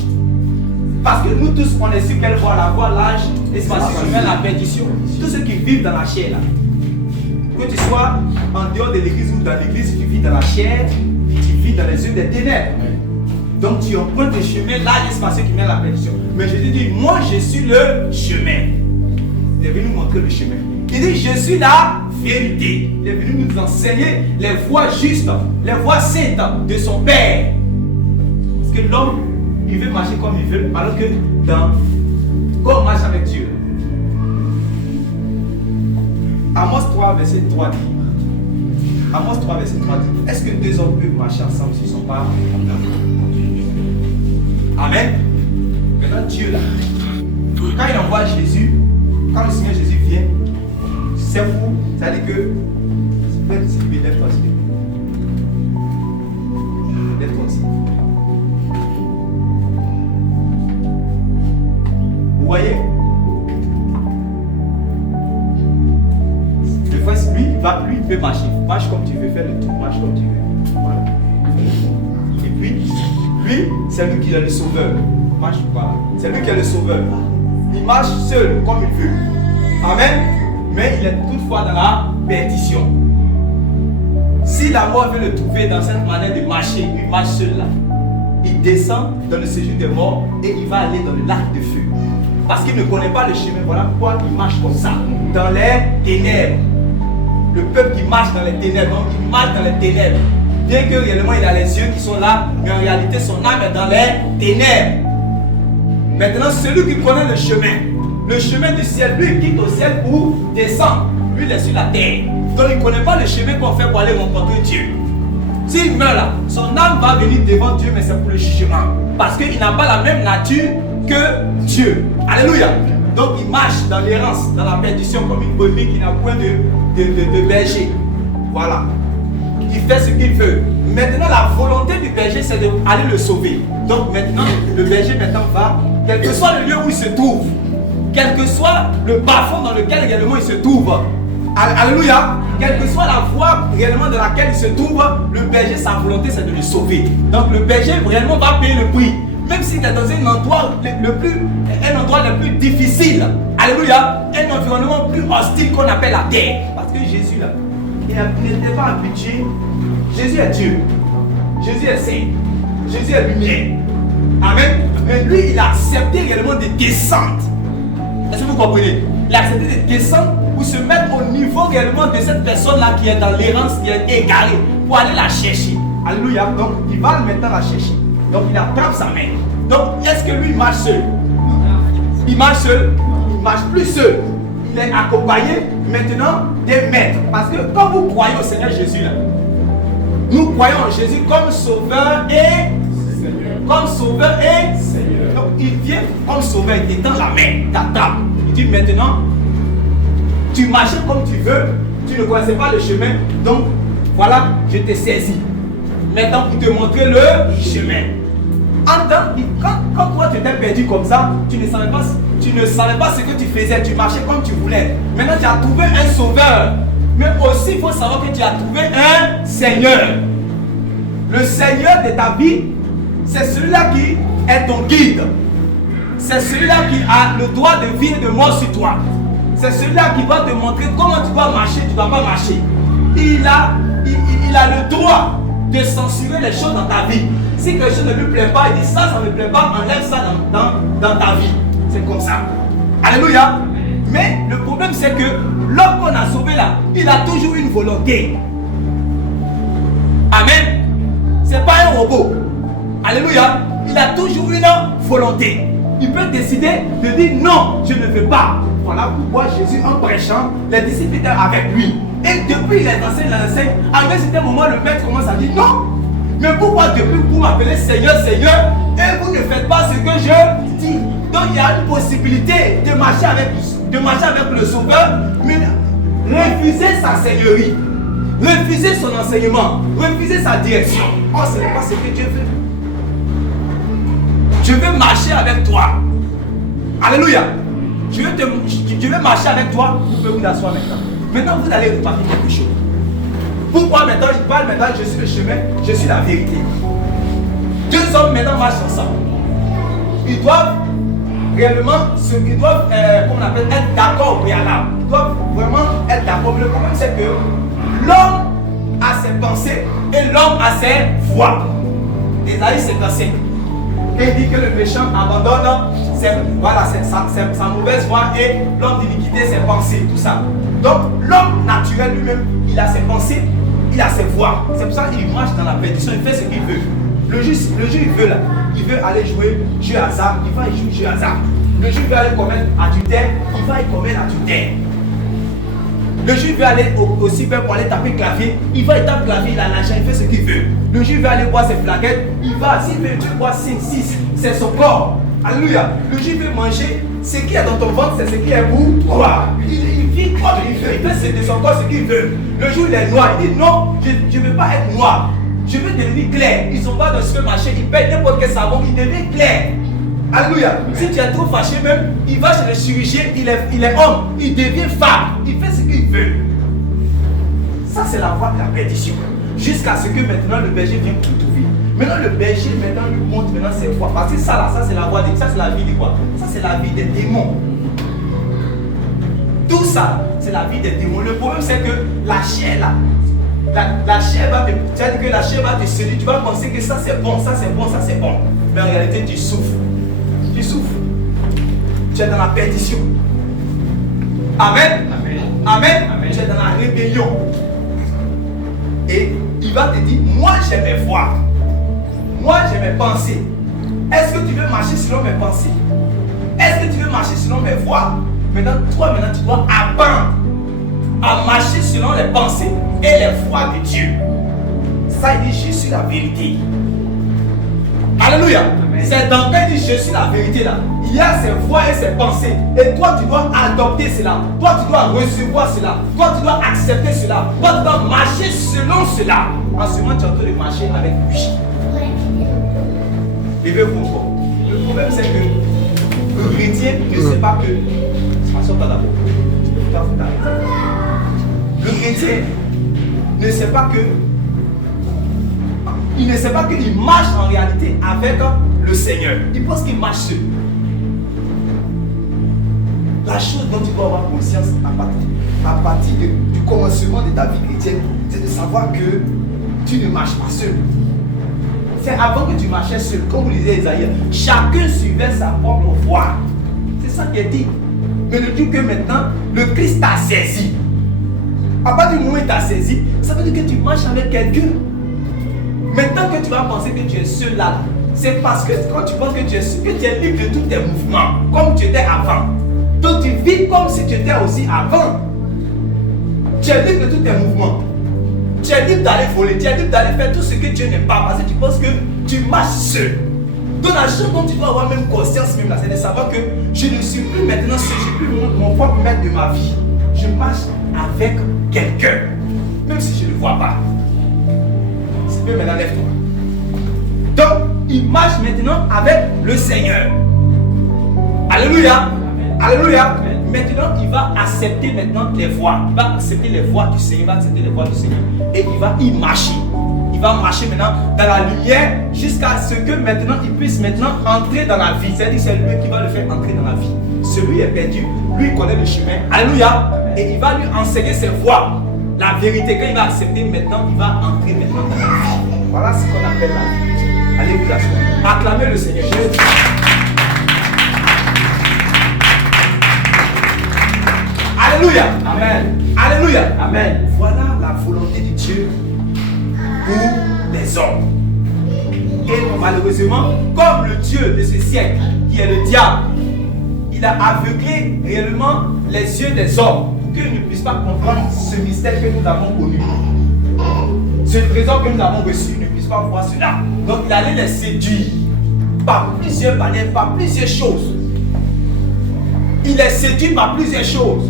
Parce que nous tous, on est sur quelle voie? La voie, l'âge, l'espace humain, la perdition. Tous ceux qui vivent dans la chair, là. Que tu sois en dehors de l'église ou dans l'église, tu vis dans la chair, tu vis dans les yeux des ténèbres. Donc tu empruntes le chemin, là, l'espace qui mène à la perdition. Mais Jésus dit, moi je suis le chemin. Il est venu nous montrer le chemin. Il dit, je suis la vérité. Il est venu nous enseigner les voies justes, les voies saintes de son Père. Parce que l'homme, il veut marcher comme il veut, alors que quand on marche avec Dieu. Amos 3, verset 3 dit. Amos 3, verset 3 dit. Est-ce que deux hommes peuvent marcher ensemble s'ils ne sont pas en Amen. Maintenant, Dieu là, quand il envoie Jésus, quand le Seigneur Jésus vient, c'est fou, ça dit que. Lève-toi aussi. Lève-toi aussi. Vous voyez? Des fois, lui, il peut marcher. Marche comme tu veux, faire le tour, marche comme tu veux. Voilà. Et puis, lui, c'est lui qui est le sauveur. Marche pas. C'est lui qui est le sauveur. Il marche seul, comme il veut. Amen. Mais il est toutefois dans la perdition. Si la mort veut le trouver dans cette manière de marcher, il marche seul là. Il descend dans le séjour des morts et il va aller dans le lac de feu. Parce qu'il ne connaît pas le chemin. Voilà pourquoi il marche comme ça. Dans les ténèbres. Le peuple qui marche dans les ténèbres, donc il marche dans les ténèbres. Bien que réellement il a les yeux qui sont là, mais en réalité son âme est dans les ténèbres. Maintenant, celui qui connaît le chemin du ciel, lui il quitte au ciel pour descendre. Lui il est sur la terre. Donc il ne connaît pas le chemin qu'on fait pour aller rencontrer Dieu. S'il meurt là, son âme va venir devant Dieu, mais c'est pour le jugement. Parce qu'il n'a pas la même nature que Dieu. Alléluia. Donc il marche dans l'errance, dans la perdition, comme une brebis qui n'a point de berger. Voilà. Il fait ce qu'il veut. Maintenant, la volonté du berger, c'est d'aller le sauver. Donc maintenant, le berger va, quel que soit le lieu où il se trouve, quel que soit le bas-fond dans lequel réellement il se trouve, alléluia, quelle que soit la voie réellement dans laquelle il se trouve, le berger, sa volonté, c'est de le sauver. Donc le berger réellement va payer le prix. Même s'il est dans un endroit le plus difficile, alléluia, un environnement plus hostile qu'on appelle la terre. Parce que Jésus là, il n'était pas habitué. Jésus est Dieu. Jésus est saint. Jésus est lumière. Amen. Mais lui, il a accepté réellement de descendre. Est-ce que vous comprenez? Il a accepté de descendre pour se mettre au niveau réellement de cette personne-là qui est dans l'errance, qui est égarée, pour aller la chercher. Alléluia. Donc, il va maintenant la chercher. Donc il attrape sa main. Donc est-ce que lui marche seul? Il marche seul? Il marche plus seul. Il est accompagné maintenant des maîtres. Parce que quand vous croyez au Seigneur Jésus là, nous croyons en Jésus comme sauveur et Seigneur. Comme sauveur et Seigneur. Donc il vient comme sauveur, il t'étend la main, t'attrape. Il dit maintenant, tu marches comme tu veux, Tu ne connaissais pas le chemin. Donc, voilà, je t'ai saisi. Maintenant, pour te montrer le chemin. Quand toi tu étais perdu comme ça, tu ne savais pas ce que tu faisais, tu marchais comme tu voulais. Maintenant tu as trouvé un sauveur. Mais aussi il faut savoir que tu as trouvé un Seigneur. Le Seigneur de ta vie, c'est celui-là qui est ton guide. C'est celui-là qui a le droit de vie et de mort sur toi. C'est celui-là qui va te montrer comment tu dois marcher, tu ne dois pas marcher. Il a le droit de censurer les choses dans ta vie. Si quelque chose ne lui plaît pas, il dit ça ne me plaît pas, enlève ça dans ta vie. C'est comme ça. Alléluia. Mais le problème c'est que l'homme qu'on a sauvé là, il a toujours une volonté. Amen. C'est pas un robot. Alléluia. Il a toujours une volonté. Il peut décider de dire non, je ne veux pas. Voilà pourquoi Jésus, en prêchant, les disciples étaient avec lui. Et depuis les enseigne, à un certain moment, le maître commence à dire non. Mais pourquoi depuis vous m'appelez Seigneur, Seigneur, et vous ne faites pas ce que je dis? Donc il y a une possibilité de marcher avec le Sauveur, mais refuser sa seigneurie, refuser son enseignement, refuser sa direction. Oh, ce n'est pas ce que Dieu veut. Je veux marcher avec toi. Alléluia. Je veux marcher avec toi. Vous pouvez vous asseoir maintenant. Maintenant, vous allez repartir quelque chose. Pourquoi maintenant il parle maintenant, je suis le chemin, je suis la vérité. Deux hommes maintenant marchent ensemble. Ils doivent réellement, comment on appelle, être d'accord au préalable. Ils doivent vraiment être d'accord. Le problème c'est que l'homme a ses pensées et l'homme a ses voix. Ésaïe 55. Et il dit que le méchant abandonne sa mauvaise voie et l'homme d'iniquité ses pensées, tout ça. Donc l'homme naturel lui-même, il a ses pensées, il a ses voix. C'est pour ça qu'il marche dans la perdition, il fait ce qu'il veut. Le juge il veut là, il veut aller jouer jeu hasard, il va y jouer jeu hasard. Le juge veut aller commettre adultère, il va y commettre adultère. Le juge veut aller au cyber pour aller taper clavier, il va y taper clavier, il a l'argent, il fait ce qu'il veut. Le juge veut aller boire ses flaquettes, il va, s'il veut boire 5, 6, c'est son corps. Alléluia. Le juge veut manger, ce qui est dans ton ventre, c'est ce qui est pour toi. Il vit comme il veut, il fait de son corps ce qu'il veut. Le jour il est noir, il dit non, je ne veux pas être noir. Je veux devenir clair. Ils sont pas dans ce marché, ils payent n'importe quel savon, il devient clair. Alléluia. Si tu es trop fâché même, il va chez le chirurgien, il est homme, il devient femme, il fait ce qu'il veut. Ça c'est la voie de la perdition. Jusqu'à ce que maintenant le berger vienne pour trouver. Maintenant le berger maintenant lui montre maintenant ses voies. Parce que ça là, ça c'est la voie de, ça c'est la vie de quoi? Ça c'est la vie des démons. Tout ça, c'est la vie des démons. Le problème c'est que la chair là, la chair va te, tu as dit que la chair va te séduire, tu vas penser que ça c'est bon, ça c'est bon, ça c'est bon. Mais en réalité tu souffres. Tu souffres. Tu es dans la perdition. Amen. Amen. Amen. Amen. Tu es dans la rébellion. Et il va te dire, moi j'ai mes voix. Moi j'ai mes pensées. Est-ce que tu veux marcher selon mes pensées? Est-ce que tu veux marcher selon mes voix? Maintenant, toi tu dois apprendre à marcher selon les pensées et les voix de Dieu. Ça il dit, je suis la vérité. Alléluia. C'est dans quand il dit je suis la vérité là. Il y a ses voix et ses pensées. Et toi tu dois adopter cela. Toi tu dois recevoir cela. Toi tu dois accepter cela. Toi tu dois marcher selon cela. En ce moment tu es en train de marcher avec lui. Et bien pourquoi? Le problème c'est que le chrétien ne sait pas que. Assois-toi d'abord. Tu peux tout t'arrêter. Le chrétien ne sait pas que. Il ne sait pas qu'il marche en réalité avec le Seigneur. Il pense qu'il marche seul. La chose dont tu dois avoir conscience à partir du commencement de ta vie chrétienne, c'est de savoir que tu ne marches pas seul. C'est avant que tu marchais seul, comme vous lisez Isaïe, chacun suivait sa propre voie. C'est ça qui est dit. Mais ne dis que maintenant, le Christ t'a saisi. À partir du moment où il t'a saisi, ça veut dire que tu marches avec quelqu'un. Maintenant que tu vas penser que tu es seul là, c'est parce que quand tu penses que tu es seul, que tu es libre de tous tes mouvements, comme tu étais avant. Donc tu vis comme si tu étais aussi avant. Tu es libre de tous tes mouvements. Tu es libre d'aller voler, tu es libre d'aller faire tout ce que Dieu n'aime pas parce que tu penses que tu marches seul. Donc la chose dont tu dois avoir même conscience même là, c'est de savoir que je ne suis plus maintenant seul, je ne suis plus mon propre maître de ma vie. Je marche avec quelqu'un, même si je ne le vois pas. C'est bien, maintenant lève-toi. Donc, il marche maintenant avec le Seigneur. Alléluia. Alléluia. Maintenant, il va accepter maintenant les voies. Il va accepter les voies du Seigneur. Il va accepter les voies du Seigneur. Et il va y marcher. Il va marcher maintenant dans la lumière jusqu'à ce que maintenant il puisse maintenant entrer dans la vie. C'est-à-dire c'est lui qui va le faire entrer dans la vie. Celui est perdu, lui connaît le chemin. Alléluia. Et il va lui enseigner ses voies. La vérité, quand il va accepter maintenant, il va entrer maintenant dans la vie. Voilà ce qu'on appelle la vie. Allez vous asseoir. Acclamez le Seigneur Jésus. Alléluia. Amen. Alléluia. Amen. Voilà la volonté de Dieu pour les hommes. Et malheureusement, comme le Dieu de ce siècle, qui est le diable, il a aveuglé réellement les yeux des hommes pour qu'ils ne puissent pas comprendre ce mystère que nous avons connu. Ce trésor que nous avons reçu, ils ne puissent pas voir cela. Donc il allait les séduire par plusieurs manières, par plusieurs choses. Il les séduit par plusieurs choses.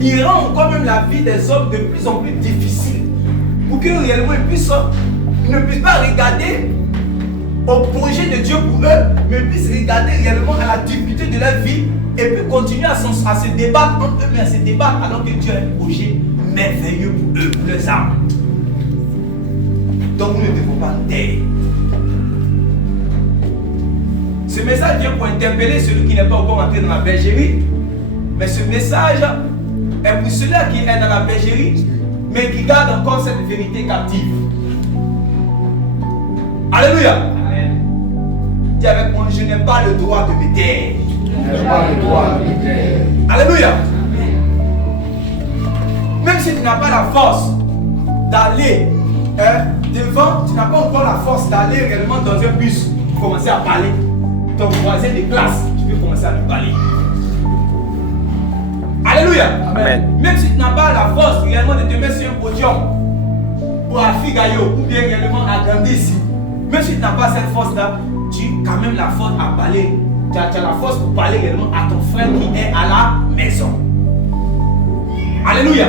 Il rend encore même la vie des hommes de plus en plus difficile pour que réellement ils ne puissent pas regarder au projet de Dieu pour eux, mais puissent regarder réellement à la difficulté de leur vie et puis continuer à se débattre entre eux, mais à se débattre alors que Dieu a un projet merveilleux pour eux, pour leurs âmes. Donc nous ne devons pas taire. Ce message vient pour interpeller celui qui n'est pas encore entré dans la bergerie, mais ce message est pour celui-là qui est dans la bergerie, mais qui garde encore cette vérité captive. Alléluia. Amen. Dis avec moi, je n'ai pas le droit de me taire. Je n'ai pas le droit de me taire. Alléluia. Même si tu n'as pas la force d'aller devant, tu n'as pas encore la force d'aller réellement dans un bus pour commencer à parler. Ton voisin de classe, tu peux commencer à lui parler. Alléluia. Amen. Même si tu n'as pas la force réellement de te mettre sur un podium pour à Figayo ou bien réellement à grandir ici, même si tu n'as pas cette force-là, tu as quand même la force à parler. Tu as la force pour parler réellement à ton frère qui est à la maison. Alléluia.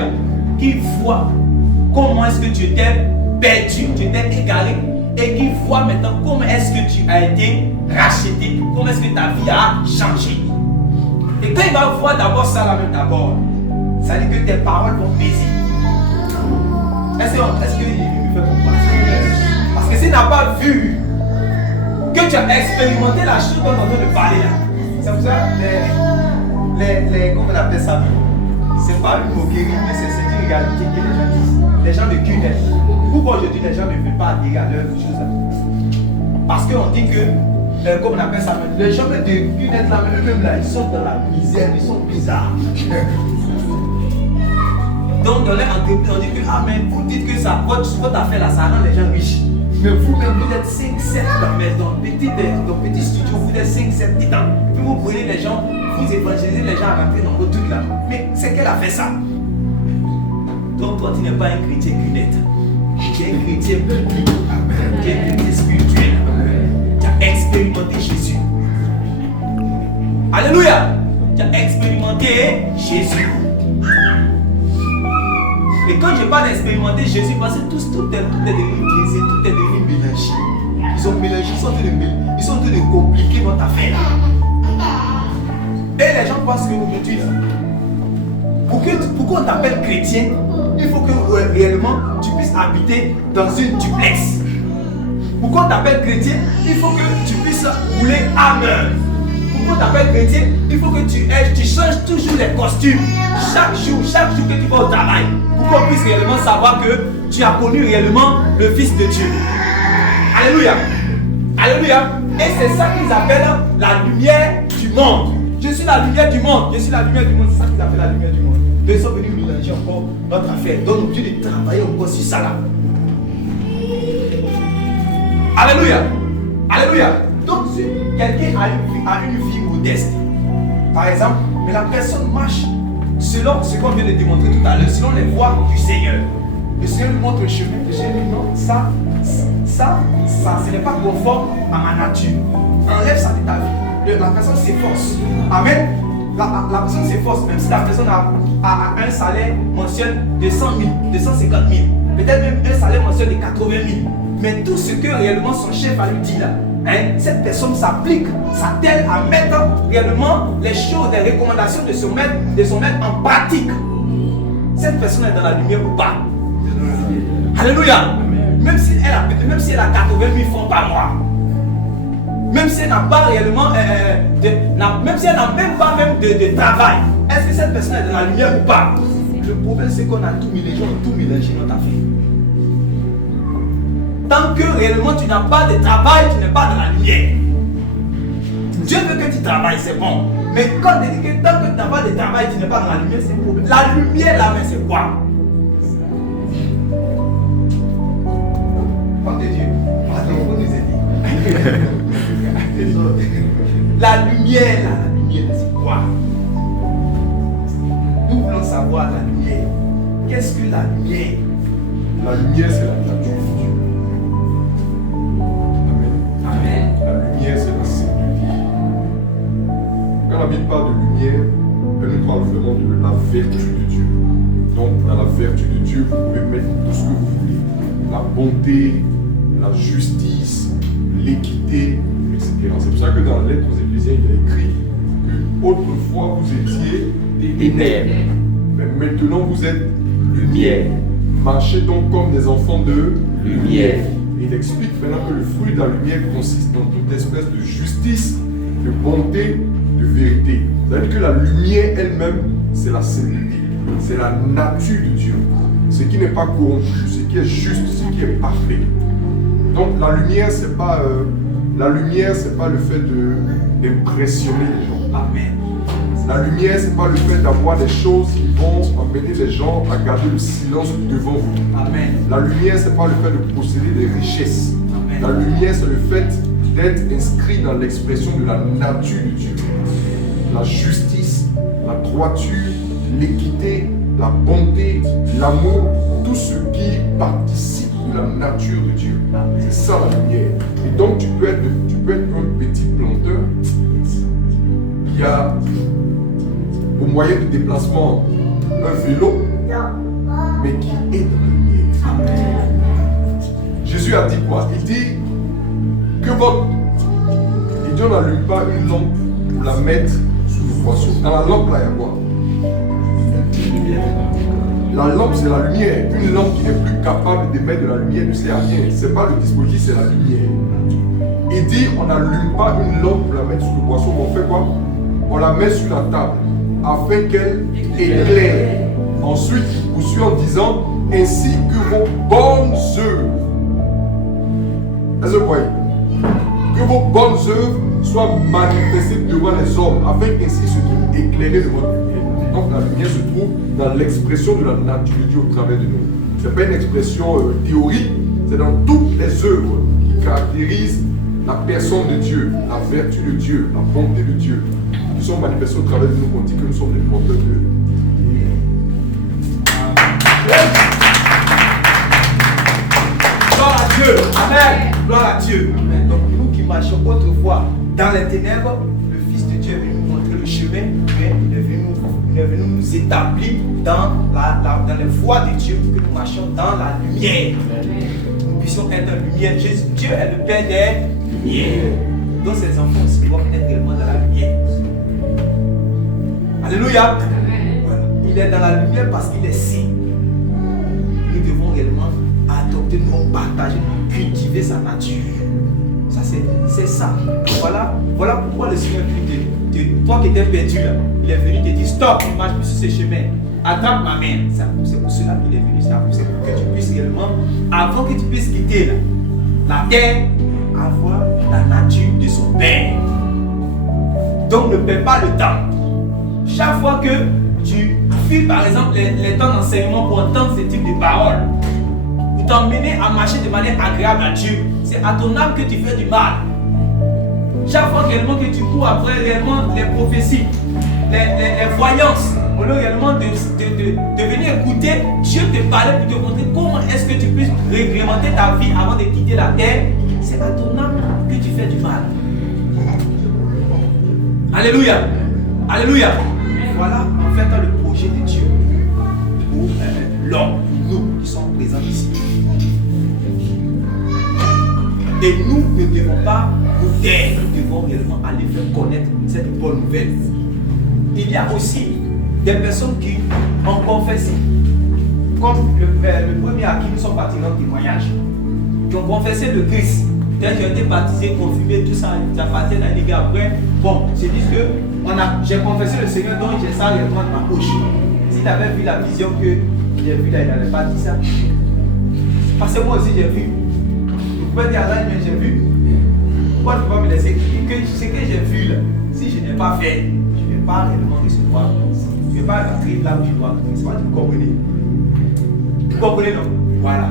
Qui voit comment est-ce que tu étais perdu, tu étais égaré, et qui voit maintenant comment est-ce que tu as été racheté, comment est-ce que ta vie a changé. Et quand il va voir d'abord ça là même d'abord, ça dit que tes paroles vont baiser. Est-ce qu'il me fait comprendre? Parce que s'il n'a pas vu que tu as expérimenté la chose dont on est en train de parler là, c'est pour ça comment on appelle ça? C'est pas une moquerie, mais c'est une réalité que les gens disent. Les gens ne cunent. Pourquoi aujourd'hui les gens ne veulent pas adhérer à leurs choses? Parce qu'on dit que, comment on appelle ça, les gens de cunette là, eux-mêmes là, ils sont dans la misère, ils sont bizarres. Donc dans leur entreprise, on dit que, ah mais vous dites que ça, votre affaire là, ça rend les gens riches. Mais vous-même, vous êtes 5-7 dans le petit studio, vous êtes 5-7 titans. Puis vous prenez les gens, vous évangélisez les gens à rentrer dans votre truc là. Mais c'est qu'elle a fait ça. Donc toi, tu n'es pas un chrétien cunette. Tu es un chrétien biblique. Tu es un chrétien spirituel. Tu as expérimenté Jésus. Alléluia. Tu as expérimenté Jésus. Et quand je parle d'expérimenter Jésus, parce que tout est devenu biaisé, tout est devenu mélangé. Ils ont mélangé, ils sont en train de compliquer notre affaire. Et les gens pensent qu'aujourd'hui, pour qu'on t'appelle chrétien, il faut que réellement tu puisses habiter dans une duplex. Pour qu'on t'appelle chrétien, il faut que tu puisses rouler à main. Pour qu'on t'appelle chrétien, il faut que tu changes toujours les costumes. Chaque jour que tu vas au travail. Pour qu'on puisse réellement savoir que tu as connu réellement le Fils de Dieu. Alléluia. Alléluia. Et c'est ça qu'ils appellent la lumière du monde. Je suis la lumière du monde. Je suis la lumière du monde. C'est ça qu'ils appellent la lumière du monde. Donc ils sont venus mélanger encore notre affaire. Donc nous Dieu de travailler encore sur ça là. Alléluia. Alléluia. Donc si quelqu'un a une vie modeste, par exemple, mais la personne marche selon ce qu'on vient de démontrer tout à l'heure, selon les voies du Seigneur. Le Seigneur lui montre le chemin. Le Seigneur lui dit non, ça, ce n'est pas conforme à ma nature. Enlève ça de ta vie. La personne s'efforce. Amen. la personne s'efforce, même si la personne a un salaire mensuel de 100 000, de 150 000, peut-être même un salaire mensuel de 80 000. Mais tout ce que réellement son chef a lui dit là, hein, cette personne s'applique, s'attelle à mettre réellement les choses, les recommandations de son maître en pratique. Cette personne est dans la lumière ou pas? Alléluia. Même si elle a 80 000 francs par mois, même si elle n'a pas réellement, même si elle n'a même pas de travail, est-ce que cette personne est dans la lumière ou pas? Le problème c'est qu'on a tout mélangé dans notre affaire. Tant que réellement tu n'as pas de travail, tu n'es pas dans la lumière. Dieu veut que tu travailles, c'est bon. Mais quand il dit que tant que tu n'as pas de travail, tu n'es pas dans la lumière, c'est un problème. La lumière là, mais c'est quoi? Quand Dieu, pardon, vous nous aider. La lumière là, c'est quoi? Nous voulons savoir la lumière. Qu'est-ce que la lumière? La lumière, c'est la nature de Dieu. Amen. La lumière, c'est la sainteté. Quand la Bible parle de lumière, elle nous parle vraiment de la vertu de Dieu. Donc, dans la vertu de Dieu, vous pouvez mettre tout ce que vous voulez. La bonté, la justice, l'équité, etc. C'est pour ça que dans la lettre aux Éphésiens, il y a écrit que autrefois vous étiez des ténèbres, mais maintenant vous êtes lumière. Marchez donc comme des enfants de lumière. Et il explique maintenant que le fruit de la lumière consiste dans toute espèce de justice, de bonté, de vérité. C'est-à-dire que la lumière elle-même, c'est la sainteté, c'est la nature de Dieu. Ce qui n'est pas corrompu, ce qui est juste, ce qui est parfait. Donc la lumière, c'est pas le fait d'impressionner les gens. Amen. La lumière, c'est pas le fait d'avoir des choses qui vont amener les gens à garder le silence devant vous. Amen. La lumière, c'est pas le fait de posséder des richesses. Amen. La lumière, c'est le fait d'être inscrit dans l'expression de la nature de Dieu. La justice, la droiture, l'équité, la bonté, l'amour, tout ce qui participe de la nature de Dieu. C'est ça la lumière. Et donc tu peux être un petit planteur qui a au moyen de déplacement un vélo, mais qui est dans la lumière. Jésus a dit quoi? Il dit que Dieu n'allume pas une lampe pour la mettre sous le poisson. Dans la lampe là, il y a quoi? La lampe, c'est la lumière. Une lampe qui n'est plus capable d'émettre de la lumière ne sert à rien. Ce n'est pas le dispositif, c'est la lumière. Il dit on n'allume pas une lampe pour la mettre sous le poisson, mais on fait quoi? On la met sur la table afin qu'elle éclaire. Ensuite, il poursuit en disant ainsi que vos bonnes œuvres. Est-ce que vous voyez? Que vos bonnes œuvres soient manifestées devant les hommes afin qu'ainsi ce qui est éclairé de votre lumière. Donc la lumière se trouve dans l'expression de la nature de Dieu au travers de nous. Ce n'est pas une expression théorique, c'est dans toutes les œuvres qui caractérisent la personne de Dieu, la vertu de Dieu, la bonté de Dieu, qui sont manifestées au travers de nous, qu'on dit que nous sommes les porteurs de Dieu. Gloire à Dieu. Amen. Gloire à Dieu. Amen. Donc nous qui marchons autrefois dans les ténèbres, le Fils de Dieu est venu nous montrer le chemin, mais il est venu nous établir dans les voies de Dieu pour que nous marchions dans la lumière. Nous puissions être en lumière. Dieu est le Père des lumières. Donc ses enfants aussi doivent être réellement dans la lumière. Alléluia. Voilà. Il est dans la lumière parce qu'il est saint. Nous devons réellement adopter, nous devons partager, nous cultiver sa nature. Ça c'est ça. Voilà pourquoi le Seigneur dit, toi qui étais perdu là, il est venu te dire stop, ne marche plus sur ce chemin. Attrape ma main. C'est pour cela qu'il est venu. C'est pour que tu puisses réellement, avant que tu puisses quitter là, la terre, avoir la nature de son Père. Donc ne perds pas le temps. Chaque fois que tu fuis par exemple les temps d'enseignement pour entendre ce type de paroles, pour t'emmener à marcher de manière agréable à Dieu, c'est à ton âme que tu fais du mal. Chaque fois réellement que tu cours après réellement les prophéties, les voyances, au lieu réellement de venir écouter, Dieu te parlait pour te montrer comment est-ce que tu puisses réglementer ta vie avant de quitter la terre. C'est à ton âme que tu fais du mal. Alléluia. Alléluia. Voilà en fait le projet de Dieu pour l'homme, nous qui sommes présents ici. Et nous ne devons pas nous taire, nous devons réellement aller faire connaître cette bonne nouvelle. Il y a aussi des personnes qui ont confessé, comme le premier à qui nous sommes partis dans le témoignage, qui ont confessé le Christ. Dès qu'ils ont été baptisés, confirmés, tout ça, ils appartiennent à l'Église. Après, bon, c'est dit que j'ai confessé le Seigneur, donc j'ai ça réellement dans ma poche. S'il avait vu la vision que j'ai vue là, il n'avait pas dit ça. Parce que moi aussi j'ai vu. Je peux dire à l'âge, mais j'ai vu. Pourquoi je ne peux pas me laisser dire que ce que j'ai vu là, si je n'ai pas fait, je ne vais pas réellement recevoir. Je ne vais pas rentrer là où je dois rentrer. C'est pas que vous comprenez. Vous comprenez, non? Voilà.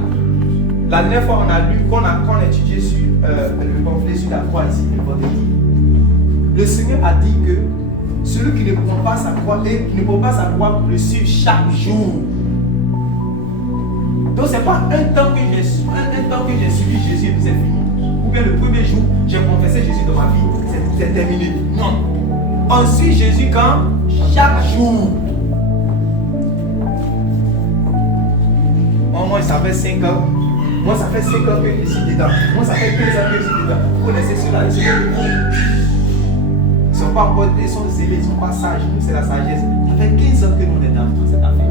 La dernière fois, on a lu, quand on a étudié sur le pamphlet sur la croix ici, le vendredi, le Seigneur a dit que celui qui ne prend pas sa croix et qui ne prend pas sa croix le suit chaque jour. Donc ce n'est pas un temps que j'ai suivi Jésus et puis c'est fini. Ou bien le premier jour, j'ai confessé Jésus dans ma vie, c'est terminé. Non. On suit Jésus quand? Chaque jour. Moi, ça fait 5 ans. Moi, ça fait 5 ans que je suis dedans. Moi, ça fait 15 ans que je suis dedans. Vous connaissez ceux-là, ils ne sont pas encore, ils sont zélés, ils ne sont pas sages. Nous, c'est la sagesse. Ça fait 15 ans que nous on est dans cette affaire.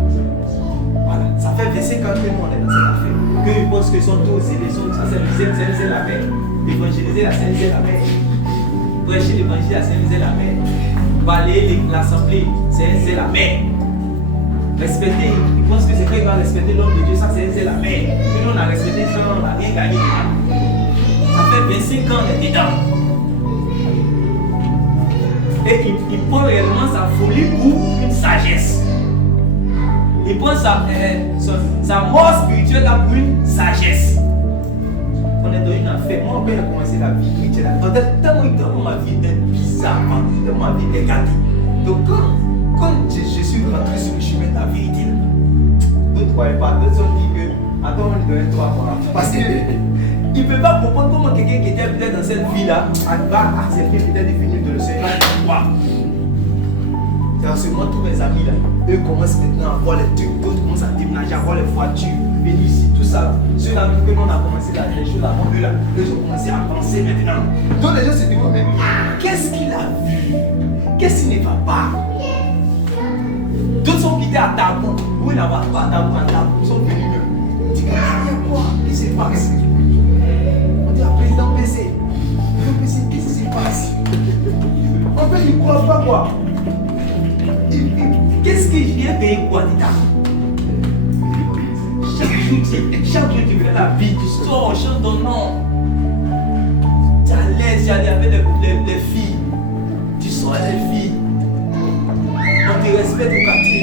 Voilà. Ça fait 25 ans que nous on est dans cette affaire. Que ils pensent qu'ils sont tous zélés, c'est la paix. Évangéliser la Sainte-Misère, la paix. Prêcher l'évangile, la Sainte-Misère, la paix. Balayer l'assemblée, c'est la paix. Respecter, ils pensent que c'est quand ils vont respecter l'homme de Dieu, ça c'est la paix. Que nous on a respecté ça, on n'a rien gagné. Ça fait 25 ans d'être dedans. Et il prend réellement sa folie pour une sagesse. Il prend sa mort spirituelle là pour une sagesse. On est dans une affaire. Moi, quand j'ai commencé la vie chrétienne, tellement ma vie était bizarre, tellement ma vie était gâtée. Donc quand je suis rentré sur le chemin de la vérité, d'autres ne croyaient pas, d'autres ont dit que attends, on lui donne 3 mois. Parce qu'il ne peut pas comprendre comment quelqu'un qui était peut-être dans cette vie-là va accepter peut-être de venir de le Seigneur. C'est en ce moment tous mes amis là, eux commencent maintenant à voir les trucs, d'autres commencent à déménager, à voir les voitures, venir ici, tout ça. Ceux-là que nous on a commencé à les choses avant eux là, eux ont commencé à penser maintenant. Donc les gens se demandent mais qu'est-ce qu'il a vu? Qu'est-ce qui ne va pas? D'autres sont quittés à Tabou. Où il n'a pas Tabou, à Tabou. Ils sont venus même. On dit, il y a quoi? Qu'est-ce qui se passe? On dit, président PC. Qu'est-ce qui se passe? En fait, il ne croit pas quoi? Qu'est-ce que je viens payer quoi, Tita? Chaque jour, tu veux la vie, tu sors, on chante ton nom. Tu es à l'aise, il y avait les filles. Tu sors les filles. On te respecte au quartier.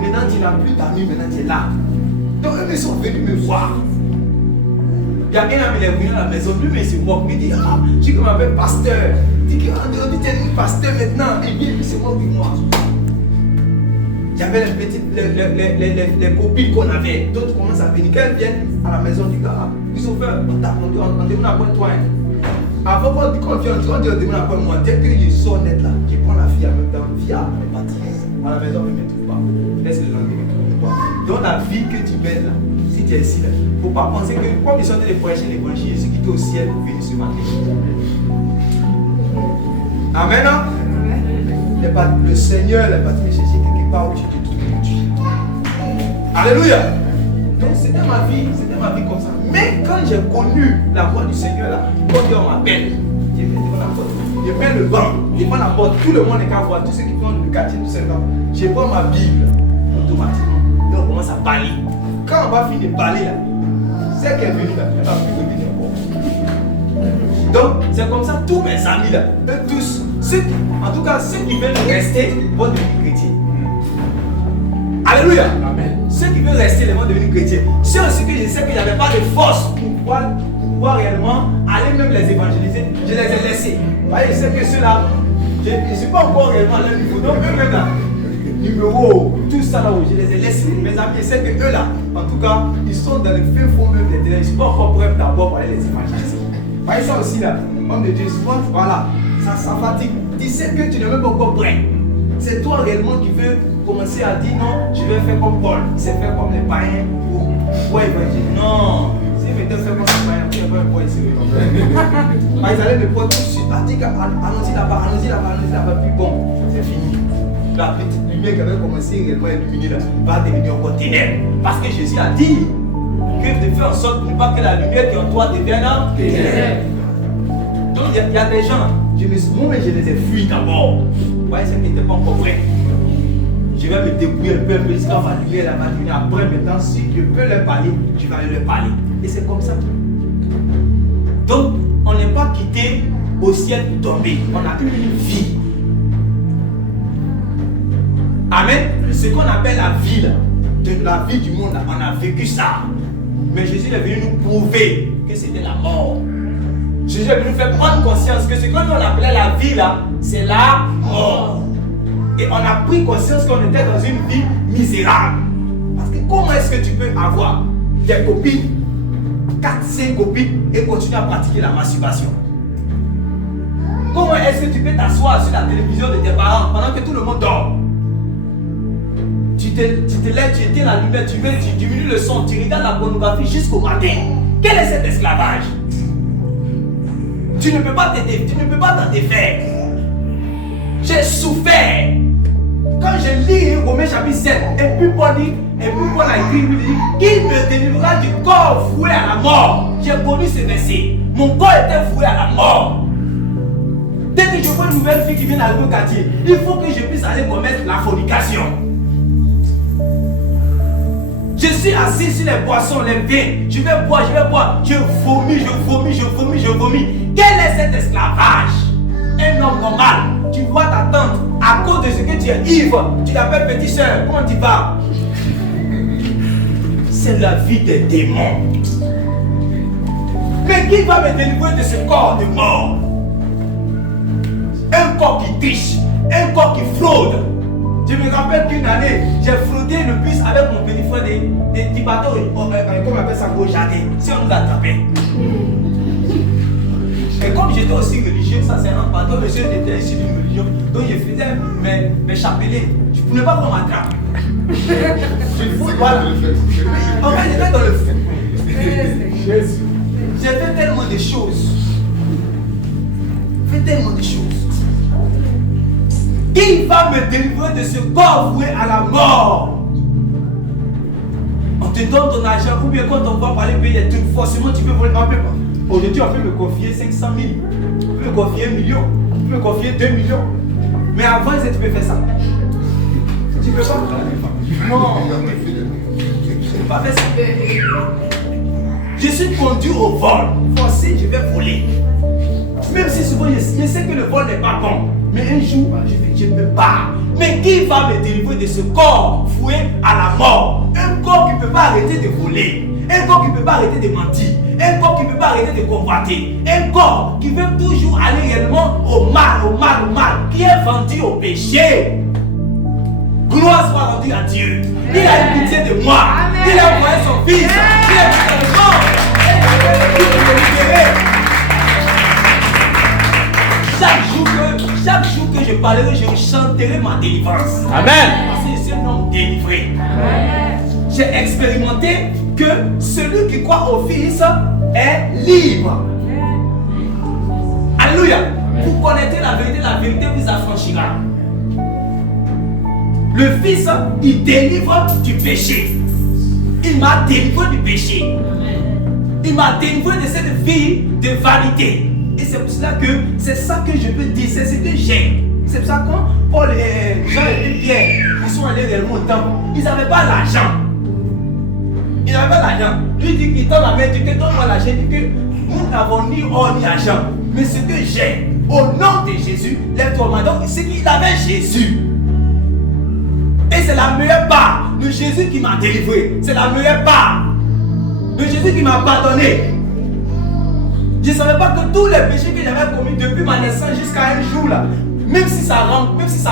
Maintenant tu n'as plus d'amis, maintenant tu es là. Donc eux ils sont venus me voir. Il y a un ami qui est venu à la maison, lui mais c'est moi qui me dit ah, tu m'appelles pasteur. Il dit qu'on dit tu es pasteur maintenant. Et bien c'est moi qui moi. Il y avait les petites les copines qu'on avait. D'autres commencent à venir. Quand elles viennent à la maison du gars, ils ont fait on demande à quoi toi. Avant qu'on dit on demande à quoi moi. Dès que je sors net là, je prends la fille en même temps, via mes baptêmes. À la maison, on ne me trouve pas. Laisse le lendemain, ne me trouve pas. Dans la vie que tu mènes là, si tu es ici là, il ne faut pas penser que comme ils sont de prêcher l'évangile, ceux qui étaient au ciel pour venir se marquer. Amen. Non? Le Seigneur est parti me chercher quelque part où tu te trouves aujourd'hui. Alléluia. Donc c'était ma vie comme ça. Mais quand j'ai connu la voix du Seigneur là, quand Dieu m'appelle, je mets devant la porte, je mets le banc, devant la porte, tout le monde est qu'à voir, tous ceux qui font le quartier, tout ça, je prends ma Bible automatiquement et on commence à balayer. Quand on va finir de balayer là, c'est qu'elle est venue là, elle va plus revenir encore. Donc c'est comme ça, tous mes amis là, eux tous, en tout cas ceux qui veulent rester vont devenir chrétiens. Alléluia. Amen. Ceux qui veulent rester, ils vont devenir chrétiens. Ceux aussi que je sais qu'il n'y avait pas de force pour pouvoir réellement aller même les évangéliser, je les ai laissés. Vous voyez, je sais que ceux-là, je ne suis pas encore réellement à leur niveau. Donc eux-mêmes là, numéro, tout ça là, je les ai laissés. Mes amis, je sais que eux là, en tout cas, ils sont dans le fin fond même des ténèbres. Ils ne sont pas encore prêts d'abord pour aller les évangéliser. Vous voyez ça aussi là, homme de Dieu, souvent, voilà, ça fatigue. tu sais que tu n'es même pas encore prêt. C'est toi réellement qui veux commencer à dire non, je vais faire comme Paul, il s'est fait comme les païens pour évangéliser. Non, si je m'étais fait comme les païens, il n'y avait pas un point ici. Ils allaient me prendre tout de suite, allons-y là-bas, puis bon, c'est fini. La petite lumière qui avait commencé réellement à illuminer là, va devenir encore ténèbres. Parce que Jésus a dit que de faire en sorte de ne pas que la lumière qui est en toi devienne ténèbres. Donc il y a des gens, moi je les ai fuis d'abord. Vous voyez, c'est qu'ils n'étaient pas encore prêts. Je vais me débrouiller un peu, mais quand la lumière va venir après, maintenant, si je peux leur parler, je vais aller leur parler. Et c'est comme ça. Donc, on n'est pas quitté au ciel pour tomber. On a une vie. Amen. Ce qu'on appelle la vie, de la vie du monde, on a vécu ça. Mais Jésus est venu nous prouver que c'était la mort. Jésus est venu nous faire prendre conscience que ce qu'on appelait la vie là, c'est la mort. Et on a pris conscience qu'on était dans une vie misérable. Parce que comment est-ce que tu peux avoir des copines, 4-5 copines, et continuer à pratiquer la masturbation? Comment est-ce que tu peux t'asseoir sur la télévision de tes parents pendant que tout le monde dort? Tu te lèves, tu éteins la lumière, tu diminues le son, tu regardes la pornographie jusqu'au matin. Quel est cet esclavage? Tu ne peux pas t'aider, tu ne peux pas t'en défaire. J'ai souffert. Quand je lis Romains chapitre 7, et puis Paul a écrit, il dit qu'il me délivrera du corps voué à la mort. J'ai connu ce verset. Mon corps était voué à la mort. Dès que je vois une nouvelle fille qui vient d'arriver au quartier, il faut que je puisse aller commettre la fornication. Je suis assis sur les boissons, les vins. Je vais boire. Je vomis. Quel est cet esclavage? Un homme normal, tu vois ta tante, à cause de ce que tu es ivre, tu l'appelles petite soeur, comment tu vas? C'est la vie des démons. Mais qui va me délivrer de ce corps de mort? Un corps qui triche, un corps qui fraude. Je me rappelle qu'une année, j'ai fraudé le bus avec mon petit frère des bateaux, comment on appelle ça, au jardin, si on nous attrapait. Et comme j'étais aussi religieux, ça c'est un pardon, monsieur était issu d'une religion, donc je faisais mes chapelets. Je ne pouvais pas qu'on m'attrape. Voilà. En fait, j'étais dans le feu. J'ai fait tellement de choses. Qui va me délivrer de ce corps voué à la mort? On te donne ton argent, ou bien quand on va parler payer des trucs, forcément tu peux voler un peu. Aujourd'hui, on peut me confier 500 000, on peut me confier 1 million, on peut me confier 2 millions. Mais avant, est-ce que tu peux faire ça? Tu peux pas? Non, je ne peux pas faire ça. Je suis conduit au vol. Forcé, je vais voler. Même si souvent je sais que le vol n'est pas bon. Mais un jour, je ne peux pas. Mais qui va me délivrer de ce corps voué à la mort? Un corps qui ne peut pas arrêter de voler. Un corps qui ne peut pas arrêter de mentir. Un corps qui ne peut pas arrêter de convoiter. Un corps qui veut toujours aller réellement au mal. Qui est vendu au péché. Gloire soit rendue à Dieu. Il a eu pitié de moi. Amen. Il a envoyé son fils. Il a mis dans le monde. Il me libérer. Chaque jour que je parlerai, je chanterai ma délivrance. Amen. Parce que je suis un homme délivré. Amen. J'ai expérimenté que celui qui croit au Fils est libre. Alléluia. Vous connaissez la vérité vous affranchira. Le Fils, il délivre du péché. Il m'a délivré du péché. Il m'a délivré de cette vie de vanité. Et c'est pour cela que c'est ça que je peux dire, c'est ce que j'ai. C'est pour ça que quand Paul et Jean et Pierre, ils sont allés réellement au temple, ils n'avaient pas l'argent. Lui dit qu'il tend la main, il dit que donne-moi l'argent. Il dit que nous n'avons ni or ni argent. Mais ce que j'ai, au nom de Jésus, lève-toi maintenant. C'est qu'il avait Jésus. Et c'est la meilleure part de Jésus qui m'a délivré. C'est la meilleure part de Jésus qui m'a pardonné. Je ne savais pas que tous les péchés que j'avais commis depuis ma naissance jusqu'à un jour là, même si ça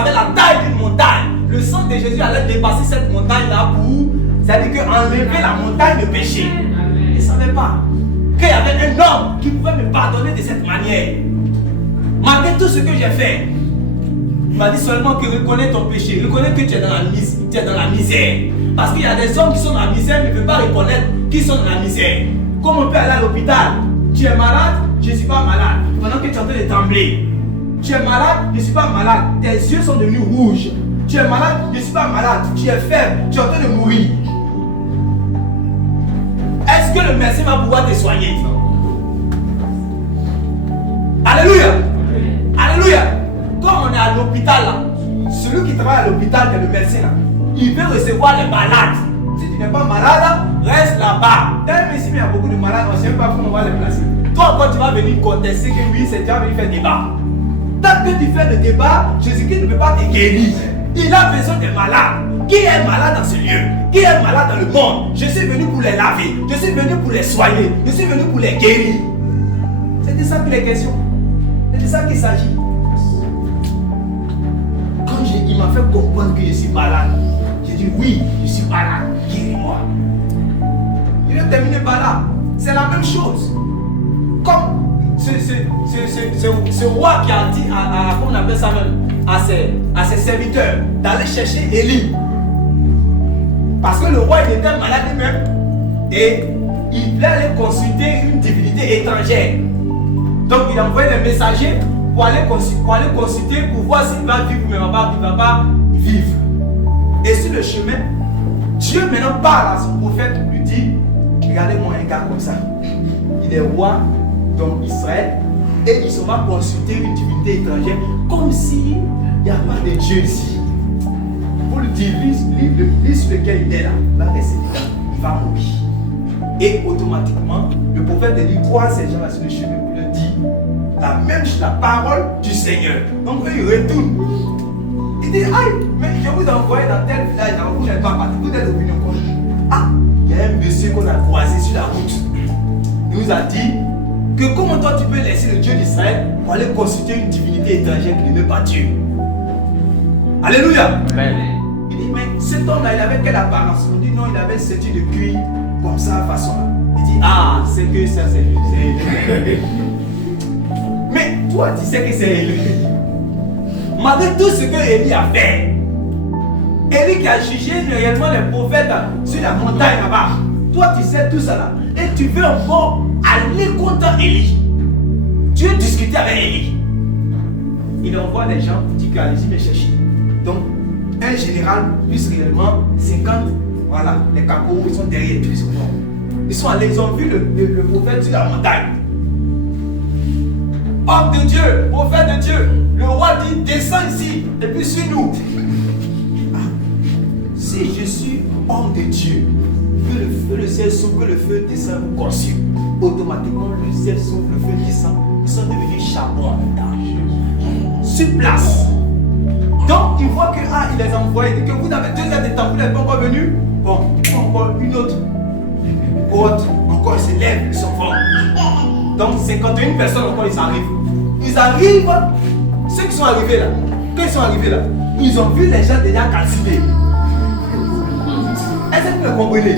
avait la taille d'une montagne, le sang de Jésus allait dépasser cette montagne là pour, c'est-à-dire enlever la montagne de péché. Je ne savais pas qu'il y avait un homme qui pouvait me pardonner de cette manière. Malgré tout ce que j'ai fait, Il m'a dit seulement que reconnais ton péché, reconnais que tu es dans la misère. Parce qu'il y a des hommes qui sont dans la misère, mais ne veulent pas reconnaître qu'ils sont dans la misère. Comme on peut aller à l'hôpital, tu es malade, je ne suis pas malade. Pendant que tu es en train de trembler. Tu es malade, je ne suis pas malade. Tes yeux sont devenus rouges. Tu es malade, je ne suis pas malade. Tu es faible, tu es en train de mourir. Est-ce que le médecin va pouvoir te soigner? Alléluia. Alléluia. Comme on est à l'hôpital là, celui qui travaille à l'hôpital, qui est le médecin là, il veut recevoir les malades. Si tu n'es pas malade, reste là-bas. Dans le médecin, il y a beaucoup de malades, on ne sait même pas comment on va les placer. Toi, quand tu vas venir contester que oui, c'est déjà venu faire débat. Tant que tu fais le débat, Jésus-Christ ne peut pas te guérir. Il a besoin des malades. Qui est malade dans ce lieu? Qui est malade dans le monde? Je suis venu pour les laver. Je suis venu pour les soigner. Je suis venu pour les guérir. C'est de ça qu'il est question. C'est de ça qu'il s'agit. Quand il m'a fait comprendre que je suis malade, j'ai dit oui, je suis malade. Guéris-moi. Il est terminé par là. C'est la même chose. Comme ce roi qui a dit comment on appelle ça même, à ses serviteurs d'aller chercher Élie. Parce que le roi il était malade lui-même et il voulait aller consulter une divinité étrangère. Donc il a envoyé des messagers pour aller consulter pour voir s'il va vivre ou il ne va pas vivre. Et sur le chemin, Dieu maintenant parle à son prophète, lui dit, regardez-moi un gars comme ça. Il est roi dans Israël et il s'en va consulter une divinité étrangère comme s'il n'y a pas de Dieu ici. Pour le dire, lui sur lequel il est là, va rester là, il va mourir. Et automatiquement, le prophète lui croit ces gens-là sur le chemin pour lui dire la parole du Seigneur. Donc il retourne. Il dit, aïe, mais je vous envoie dans tel village, dans vous n'êtes pas parti, vous êtes opinion contre. Ah, il y a un monsieur qu'on a croisé sur la route. Il nous a dit que comment toi tu peux laisser le Dieu d'Israël pour aller consulter une divinité étrangère qui ne veut pas Dieu. Alléluia. Amen. Il dit, mais cet homme-là, il avait quelle apparence? On dit non, il avait une ceinture de cuir comme ça, façon là. Il dit, ah, c'est que ça, c'est élevé. Mais toi, tu sais que c'est élevé. Malgré tout ce que Élie a fait, Élie qui a jugé réellement les prophètes sur la montagne là-bas, toi, tu sais tout ça là. Et tu veux encore aller contre Élie. Tu veux discuter avec Élie. Il envoie des gens pour dire qu'allez-y me chercher. Donc, un général, plus réellement 50, voilà, les capots, ils sont derrière tous. Ils sont allés, ils ont vu le prophète sur la montagne. Homme de Dieu, prophète de Dieu, le roi dit, descends ici, et puis suis-nous. Si je suis homme de Dieu, que le ciel s'ouvre, que le feu descend, vous consume. Automatiquement, le ciel s'ouvre, le feu descend, ils sont devenus charbon en même temps. Sur place. Donc, il voit que, il les a envoyés, que vous avez 2 heures de temps, vous n'êtes pas encore venus. Bon, encore une autre. Encore ils se lèvent, ils sont forts. Donc, 51 personnes encore, ils arrivent. Ils arrivent, ceux qui sont arrivés là, quand ils sont arrivés là, ils ont vu les gens déjà calcinés. Est-ce que vous me comprenez?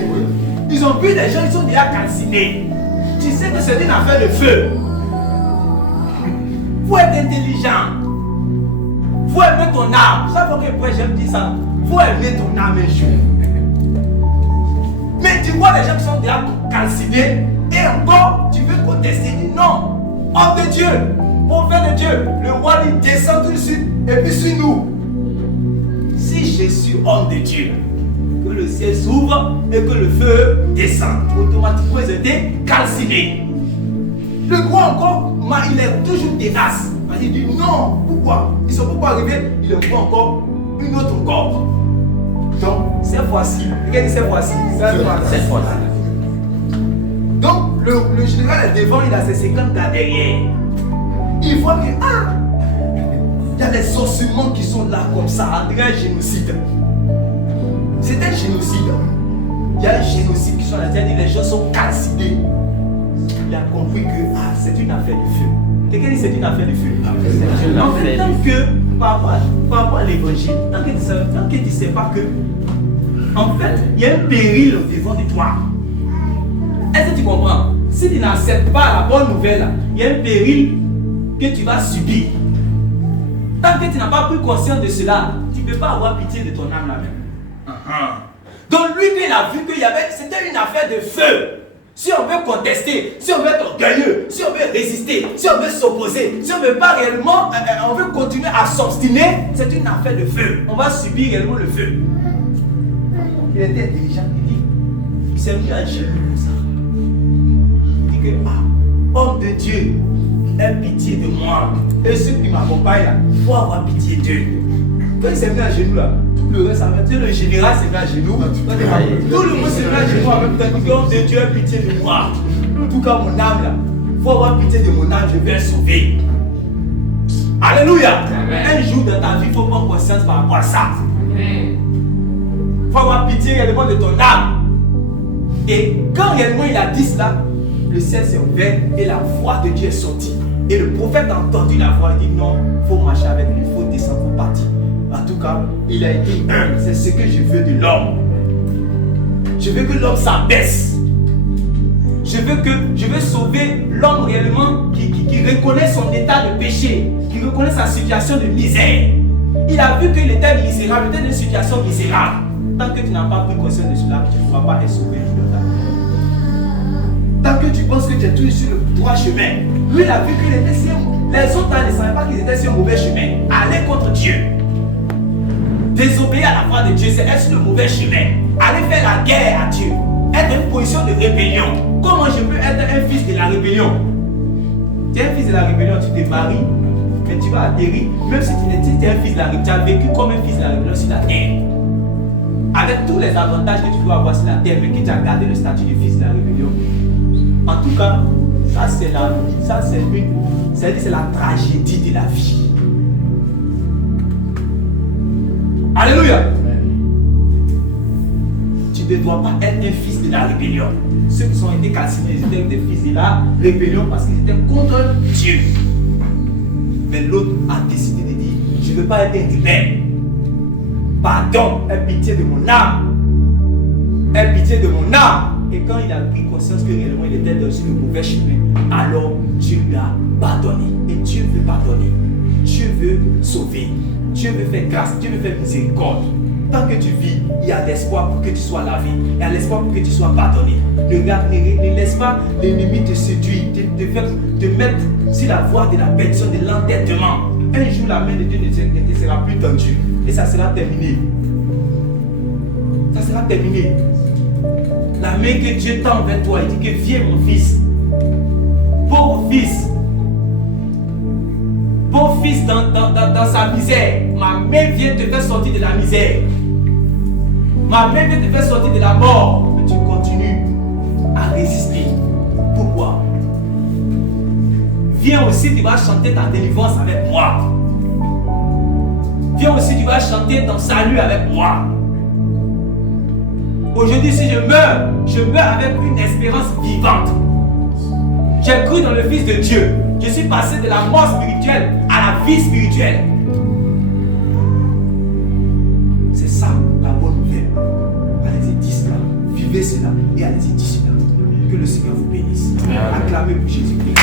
Ils ont vu les gens, ils sont déjà calcinés. Tu sais que c'est une affaire de feu. Faut être intelligent. Faut aimer ton âme. Ça faut que j'aime dire ça. Faut aimer ton âme un jour. Mais tu vois les gens qui sont déjà calcinés et encore tu veux contester. Dis non. Homme de Dieu, prophète de Dieu, le roi dit descend tout de suite et puis suis-nous. Si je suis homme de Dieu, que le ciel s'ouvre et que le feu descend, automatiquement ils étaient calcinés. Le roi encore, il est toujours tenace. Il dit non, pourquoi? Ils sont pourquoi arrivés, il le voit encore, une autre encore. Donc, cette fois-ci, regardez cette fois-ci. Cette fois-ci. Donc, le général est devant, il a ses 50 gars derrière. Il voit que, il y a des ossements qui sont là comme ça, on dirait un génocide. C'est un génocide. Il y a un génocide qui sont là, c'est-à-dire les gens sont calcinés. Il a compris que, c'est une affaire de feu. Quelqu'un dit c'est une affaire de feu. En fait, tant que, par rapport à l'évangile, tant que tu ne sais pas que, en fait, il y a un péril devant de toi. Est-ce que tu comprends? Si tu n'acceptes pas la bonne nouvelle, il y a un péril que tu vas subir. Tant que tu n'as pas pris conscience de cela, tu ne peux pas avoir pitié de ton âme là-même. Donc lui, il a vu que c'était une affaire de feu. Si on veut contester, si on veut être orgueilleux, si on veut résister, si on veut s'opposer, si on ne veut pas réellement, on veut continuer à s'obstiner, c'est une affaire de feu. On va subir réellement le feu. Il était intelligent, il s'est mis à genoux comme ça. Il dit que, homme de Dieu, aie pitié de moi. Et ceux qui m'accompagnent là, il faut avoir pitié d'eux. Quand il s'est mis à genoux là, tout le reste, le général s'est mis à genoux. Tout le monde s'est mis à genoux en même temps. Il dit, homme de Dieu, aie pitié de moi. En tout cas, mon âme là, il faut avoir pitié de mon âme, je vais sauver. Alléluia. Un jour dans ta vie, il faut prendre conscience par rapport à ça. Il faut avoir pitié réellement de ton âme. Et quand réellement il a dit cela, le ciel s'est ouvert et la voix de Dieu est sortie. Et le prophète a entendu la voix et dit non, il faut marcher avec lui, il faut descendre, il faut partir. En tout cas, il a été humble, c'est ce que je veux de l'homme. Je veux que l'homme s'abaisse. Je veux sauver l'homme réellement qui reconnaît son état de péché, qui reconnaît sa situation de misère. Il a vu qu'il était misérable, il était dans une situation misérable. Tant que tu n'as pas pris conscience de cela, tu ne pourras pas être sauvé de ta vie. Tant que tu penses que tu es toujours sur le droit chemin, lui il a vu qu'il était sur... Les autres ne savaient pas qu'ils étaient sur le mauvais chemin. Aller contre Dieu. Désobéir à la voix de Dieu, c'est être sur le mauvais chemin. Aller faire la guerre à Dieu. Être dans une position de rébellion. Comment je peux être un fils de la rébellion? Tu es un fils de la rébellion, tu te maries, mais tu vas atterrir. Même si tu es un fils de la rébellion, tu as vécu comme un fils de la rébellion sur la terre. Avec tous les avantages que tu dois avoir sur la terre, mais que tu as gardé le statut de fils de la rébellion. En tout cas, ça c'est la tragédie de la vie. Alléluia. Tu ne dois pas être un fils de la rébellion. Ceux qui ont été calcinés, ils étaient des fils de la rébellion parce qu'ils étaient contre Dieu. Mais l'autre a décidé de dire, je ne veux pas être un rebelle. Pardon, aie pitié de mon âme. Aie pitié de mon âme. Et quand il a pris conscience que réellement il était dans le mauvais chemin, alors Dieu lui a pardonné. Et Dieu veut pardonner. Dieu veut sauver. Dieu veut faire grâce. Dieu veut faire miséricorde. Tant que tu vis, il y a l'espoir pour que tu sois lavé. Il y a l'espoir pour que tu sois pardonné. Ne laisse pas l'ennemi te séduire, te mettre sur la voie de la perdition, de l'entêtement. Un jour, la main de Dieu ne te sera plus tendue. Et ça sera terminé. Ça sera terminé. La main que Dieu tend vers toi, il dit que viens mon fils. Pauvre fils. Pauvre fils dans sa misère. Ma main vient te faire sortir de la misère. Ma main vient te faire sortir de la mort. Mais tu continues à résister. Pourquoi? Viens aussi, tu vas chanter ta délivrance avec moi. Viens aussi, tu vas chanter ton salut avec moi. Aujourd'hui, si je meurs avec une espérance vivante. J'ai cru dans le Fils de Dieu. Je suis passé de la mort spirituelle à la vie spirituelle. C'est ça la bonne nouvelle. Allez-y, dis cela. Vivez cela et allez-y, dis cela. Que le Seigneur vous bénisse. Acclamez pour Jésus-Christ.